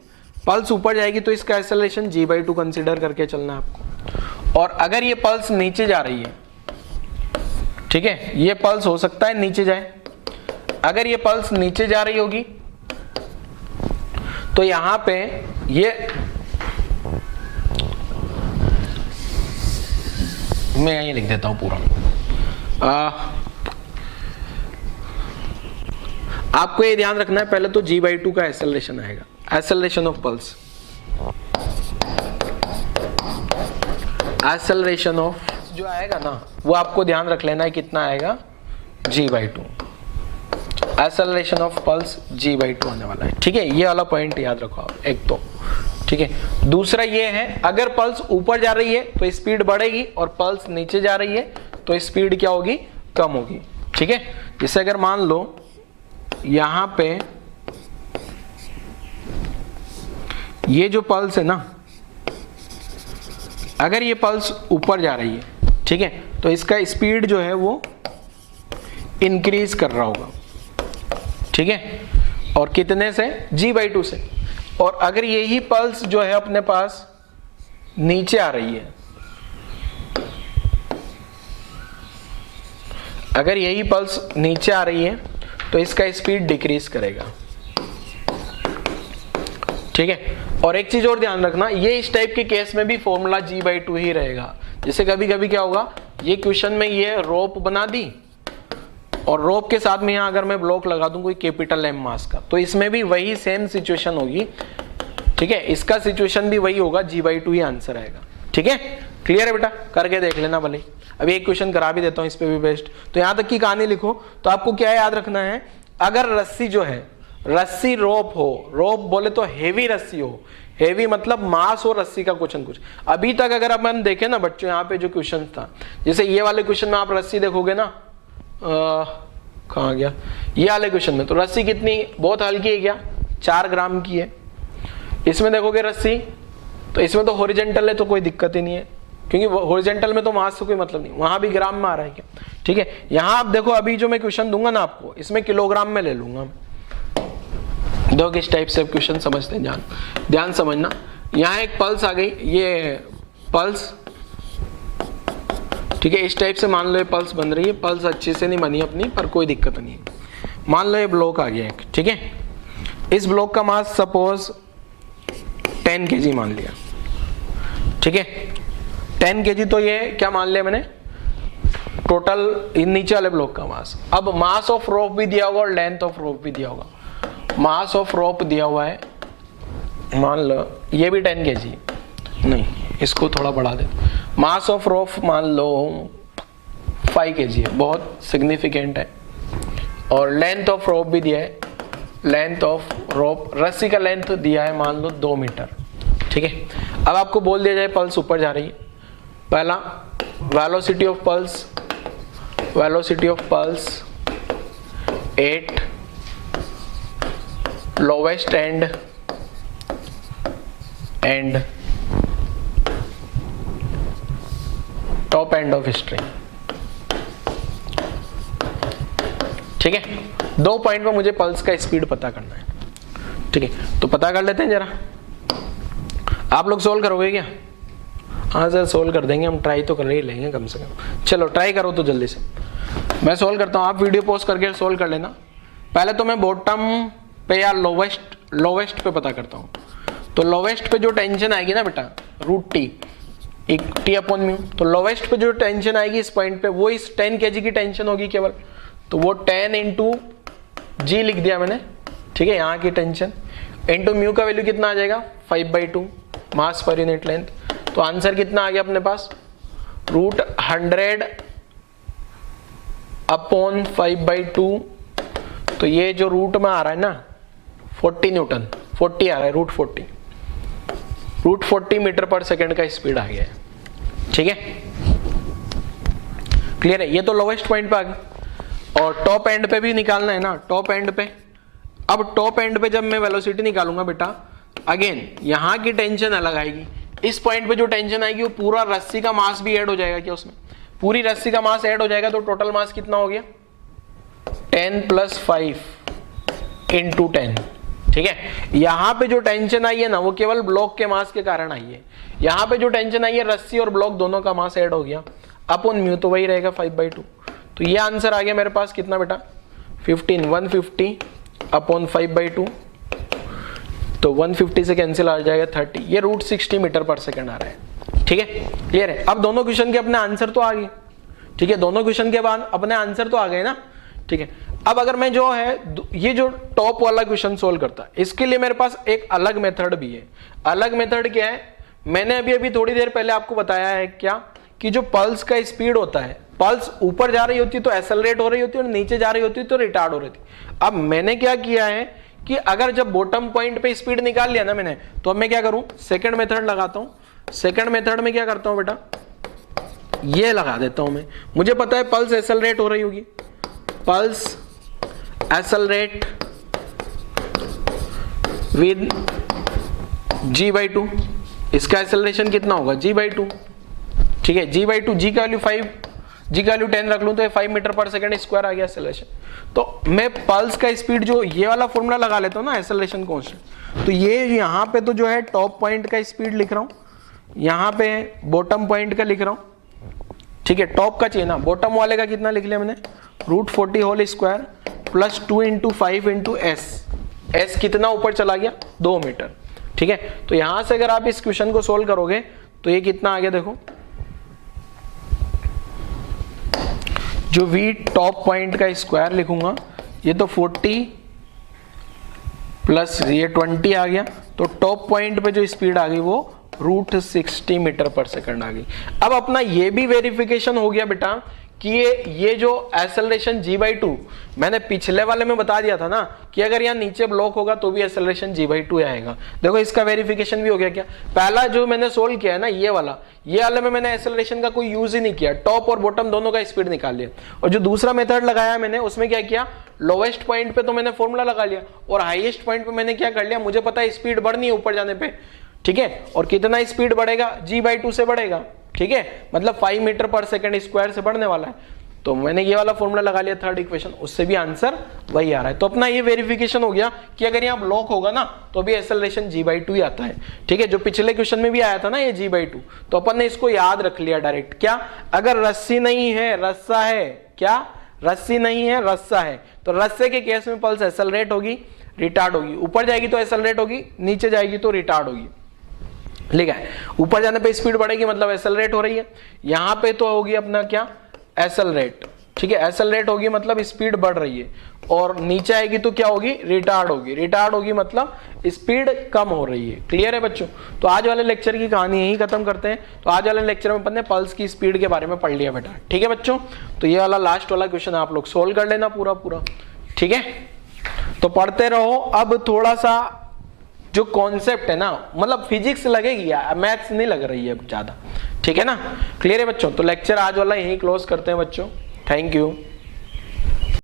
पल्स ऊपर जाएगी तो इसका एक्सेलरेशन g/2 कंसीडर करके चलना है आपको। और अगर ये पल्स नीचे जा रही है, ठीक है, ये पल्स हो सकता है नीचे जाए, अगर ये पल्स नीचे जा रही होगी तो यहां पे ये, मैं यहीं लिख देता हूं पूरा, आपको ये ध्यान रखना है, पहले तो g/2 का एक्सेलरेशन आएगा, acceleration of pulse, acceleration of जो आएगा ना वो आपको ध्यान रख लेना है, कितना आएगा, g/2, acceleration of pulse g/2 होने वाला है। ठीक है, ये वाला पॉइंट याद रखो आप, एक तो। ठीक है, दूसरा ये है, अगर पल्स ऊपर जा रही है तो स्पीड बढ़ेगी और पल्स नीचे जा रही है तो स्पीड क्या होगी, कम होगी। ठीक है, जैसे अगर मान लो यहां पे ये जो पल्स है ना, अगर ये पल्स ऊपर जा रही है, ठीक है, तो इसका स्पीड जो है वो इंक्रीज कर रहा होगा। ठीक है, और कितने से, g/2 से। और अगर यही पल्स जो है अपने पास नीचे आ रही है, अगर यही पल्स नीचे आ रही है तो इसका स्पीड डिक्रीज करेगा। ठीक है, और एक चीज और ध्यान रखना, ये इस टाइप के केस में भी फॉर्मूला g/2 ही रहेगा। जैसे कभी कभी क्या होगा, ये क्वेश्चन में ये रोप बना दी और रोप के साथ में यहाँ अगर मैं ब्लॉक लगा दूं कोई कैपिटल M मास का, तो इसमें भी वही सेम सिचुएशन होगी। ठीक है, इसका सिचुएशन भी वही होगा, g/2 ही आंसर आएगा। ठीक है, क्लियर है बेटा, करके देख लेना भले। अभी एक क्वेश्चन करा भी देता हूँ इस पे भी बेस्ट। तो यहाँ तक की कहानी लिखो, तो आपको क्या याद रखना है, अगर रस्सी जो है, रस्सी रोप हो, रोप बोले तो हेवी रस्सी हो, हेवी मतलब मास हो रस्सी का कुछ न कुछ। अभी तक अगर अपन देखें ना बच्चों, यहाँ पे जो क्वेश्चन था, जैसे ये वाले क्वेश्चन में आप रस्सी देखोगे ना, कहाँ गया, ये वाले क्वेश्चन में तो रस्सी कितनी, बहुत हल्की है, क्या 4 ग्राम की है। इसमें देखोगे रस्सी, तो इसमें तो हॉरिजॉन्टल है तो कोई दिक्कत ही नहीं है, क्योंकि हॉरिजॉन्टल में तो मास से कोई मतलब नहीं, वहां भी ग्राम में आ रहा है क्या। ठीक है, यहां आप देखो, अभी जो मैं क्वेश्चन दूंगा ना आपको, इसमें किलोग्राम में ले लूंगा। दो किस टाइप से क्वेश्चन समझते हैं, ध्यान समझना। यहाँ एक पल्स आ गई, ये पल्स ठीक है, इस टाइप से मान लो ये पल्स बन रही है, पल्स अच्छे से नहीं बनी अपनी, पर कोई दिक्कत नहीं है। मान लो ये ब्लॉक आ गया एक, ठीक है, इस ब्लॉक का मास सपोज 10 kg मान लिया, ठीक है, 10 kg। तो ये क्या मान लिया मैंने, टोटल नीचे वाले ब्लॉक का मास। अब मास ऑफ रोप भी दिया होगा और लेंथ ऑफ रोप भी दिया होगा। मास ऑफ रोप दिया हुआ है, मान लो ये भी 10 kg, नहीं इसको थोड़ा बढ़ा दे, मास ऑफ रोप मान लो 5 kg है, बहुत सिग्निफिकेंट है। और लेंथ ऑफ रोप भी दिया है, लेंथ ऑफ रोप, रस्सी का लेंथ दिया है मान लो 2 मीटर, ठीक है। अब आपको बोल दिया जाए पल्स ऊपर जा रही है। पहला velocity of pulse, velocity of pulse 8 lowest and top end of string, ठीक है। 2 पॉइंट पर मुझे पल्स का स्पीड पता करना है, ठीक है। तो पता कर लेते हैं जरा, आप लोग सोल्व करोगे क्या? हाँ सर सोल्व कर देंगे हम, ट्राई तो कर ही लेंगे कम से कम। चलो ट्राई करो तो जल्दी से, मैं सोल्व करता हूँ, आप वीडियो पॉज करके सोल्व कर लेना। पहले तो मैं बॉटम पे या लोवेस्ट पे पता करता हूँ। तो लोवेस्ट पे जो टेंशन आएगी ना बेटा, रूट टी, एक टी अपॉन म्यू, तो लोवेस्ट पे जो टेंशन आएगी इस पॉइंट पे, वो इस 10 kg की टेंशन होगी केवल, तो वो 10 इंटू जी लिख दिया मैंने, ठीक है, यहाँ की टेंशन इंटू म्यू का वैल्यू कितना आ जाएगा 5/2 मास पर यूनिट लेंथ। तो आंसर कितना आ गया अपने पास, रूट 100 अपॉन 5/2। तो ये जो रूट में आ रहा है ना 40 न्यूटन, 40 आ रहा है, रूट 40 मीटर पर सेकेंड का स्पीड आ गया है, ठीक है, क्लियर है। ये तो लोवेस्ट पॉइंट पे आ गया। और टॉप एंड पे भी निकालना है ना, टॉप एंड पे। अब टॉप एंड पे जब मैं वेलोसिटी निकालूंगा बेटा, अगेन यहाँ की टेंशन अलग आएगी, इस पॉइंट पे जो टेंशन आएगी वो पूरा रस्सी का मास भी ऐड हो जाएगा क्या उसमें, पूरी रस्सी का मास ऐड हो जाएगा। तो टोटल मास कितना हो गया 10 + 5 × 10, ठीक है। यहाँ पे जो टेंशन आई है ना वो केवल ब्लॉक के मास के कारण आई है। यहाँ पे जो टेंशन आई है रस्सी और ब्लॉक दोनों का मास ऐड हो गया, अपॉन म्यू तो वही रहेगा 5/2। तो ये आंसर आ गया मेरे पास कितना बेटा 150 अपॉन 5/2। तो 150 से कैंसिल आ जाएगा 30, ये रूट 60 मीटर पर सेकेंड आ रहा है, ठीक है, क्लियर है। अब दोनों क्वेश्चन के अपने आंसर तो आ गए, ठीक है, दोनों क्वेश्चन के बाद अपने आंसर तो आ गए ना, ठीक है। अब अगर मैं जो है ये जो टॉप वाला क्वेश्चन सोल्व करता है, इसके लिए मेरे पास एक अलग मेथड भी है। अलग मेथड क्या है, मैंने अभी थोड़ी देर पहले आपको बताया है क्या, कि जो पल्स का स्पीड होता है, पल्स ऊपर जा रही होती है तो एक्सेलरेट हो रही होती है और नीचे जा रही होती है तो रिटार्ड हो रही थी। अब मैंने क्या किया है कि अगर जब बॉटम पॉइंट पे स्पीड निकाल लिया ना मैंने, तो अब मैं क्या करूं, सेकंड मेथड लगाता हूं। सेकंड मेथड में क्या करता हूं बेटा, ये लगा देता हूं मैं। मुझे पता है पल्स एक्सेलरेट हो रही होगी, पल्स एक्सेलरेट विद g/2, इसका एक्सेलरेशन कितना होगा g/2, ठीक है, g/2, g का वैल्यू 5, g का वैल्यू 10 रख लूं तो ये 5 मीटर पर सेकंड स्क्वायर आ गया एक्सेलरेशन। तो मैं पल्स का स्पीड जो ये वाला फॉर्मूला लगा लेता हूं ना एक्सेलरेशन कांस्टेंट, तो ये यहाँ पे तो जो है टॉप पॉइंट का स्पीड लिख रहा हूं, यहाँ पे बॉटम पॉइंट का लिख रहा हूं, ठीक है। टॉप का चाहिए ना, बॉटम वाले का कितना लिख लिया मैंने, root 40 whole square plus 2 × 5 × s कितना ऊपर चला गया 2 मीटर, ठीक है। तो यहां से अगर आप इस क्वेश्चन को सोल्व करोगे तो ये कितना आ गया देखो, जो v टॉप पॉइंट का स्क्वायर लिखूंगा, ये तो 40 प्लस ये 20 आ गया, तो टॉप पॉइंट पे जो स्पीड आ गई वो रूट 60 मीटर पर सेकंड आ गई। अब अपना ये भी वेरिफिकेशन हो गया बेटा कि ये जो एक्सेलरेशन g/2, मैंने पिछले वाले में बता दिया था ना कि अगर यहाँ नीचे ब्लॉक होगा तो भी एक्सेलरेशन g/2 आएगा। देखो इसका वेरिफिकेशन भी हो गया क्या, पहला जो मैंने सोल्व किया है ना ये वाले में मैंने एक्सेलरेशन का कोई यूज ही नहीं किया, टॉप और बॉटम दोनों का स्पीड निकाल लिया। और जो दूसरा मेथड लगाया मैंने उसमें क्या किया, लोवेस्ट पॉइंट पे तो मैंने फॉर्मूला लगा लिया और हाईएस्ट पॉइंट पे मैंने क्या कर लिया, मुझे पता है स्पीड बढ़नी है ऊपर जाने पे, ठीक है, और कितना स्पीड बढ़ेगा g/2 से बढ़ेगा, ठीक है, मतलब 5 मीटर पर सेकंड स्क्वायर से बढ़ने वाला है। तो मैंने ये वाला फॉर्मूला लगा लिया थर्ड इक्वेशन, उससे भी आंसर वही आ रहा है। तो अपना ये वेरिफिकेशन हो गया कि अगर यहाँ ब्लॉक होगा ना तो भी एक्सेलरेशन g/2 ही आता है। ठीक है, जो पिछले क्वेश्चन में भी आया था ना ये g/2, तो अपन ने इसको याद रख लिया डायरेक्ट। क्या, अगर रस्सी नहीं है रस्सा है, क्या रस्सी नहीं है रस्सा है, तो रस्से के केस में पल्स एक्सेलरेट होगी, रिटार्ड होगी, ऊपर जाएगी तो एक्सेलरेट होगी, नीचे जाएगी तो रिटार्ड होगी। लिखा है, ऊपर जाने पे स्पीड बढ़ेगी मतलब एक्सेलरेट हो रही है, यहाँ पे तो होगी अपना क्या, एक्सेलरेट। ठीक है, एक्सेलरेट होगी मतलब स्पीड बढ़ रही है, और नीचे आएगी तो क्या होगी, रिटार्ड होगी, रिटार्ड होगी मतलब स्पीड कम हो रही है। क्लियर है बच्चों? तो आज वाले लेक्चर की कहानी यही खत्म करते हैं। तो आज वाले लेक्चर में अपन ने पल्स की स्पीड के बारे में पढ़ लिया बेटा। ठीक है बच्चों, तो ये वाला लास्ट वाला क्वेश्चन आप लोग सोल्व कर लेना पूरा पूरा। ठीक है, तो पढ़ते रहो। अब थोड़ा सा जो कॉन्सेप्ट है ना, मतलब फिजिक्स लगेगी यार, मैथ्स नहीं लग रही है ज्यादा। ठीक है ना, क्लियर है बच्चों? तो लेक्चर आज वाला यही क्लोज करते हैं बच्चों। Thank you.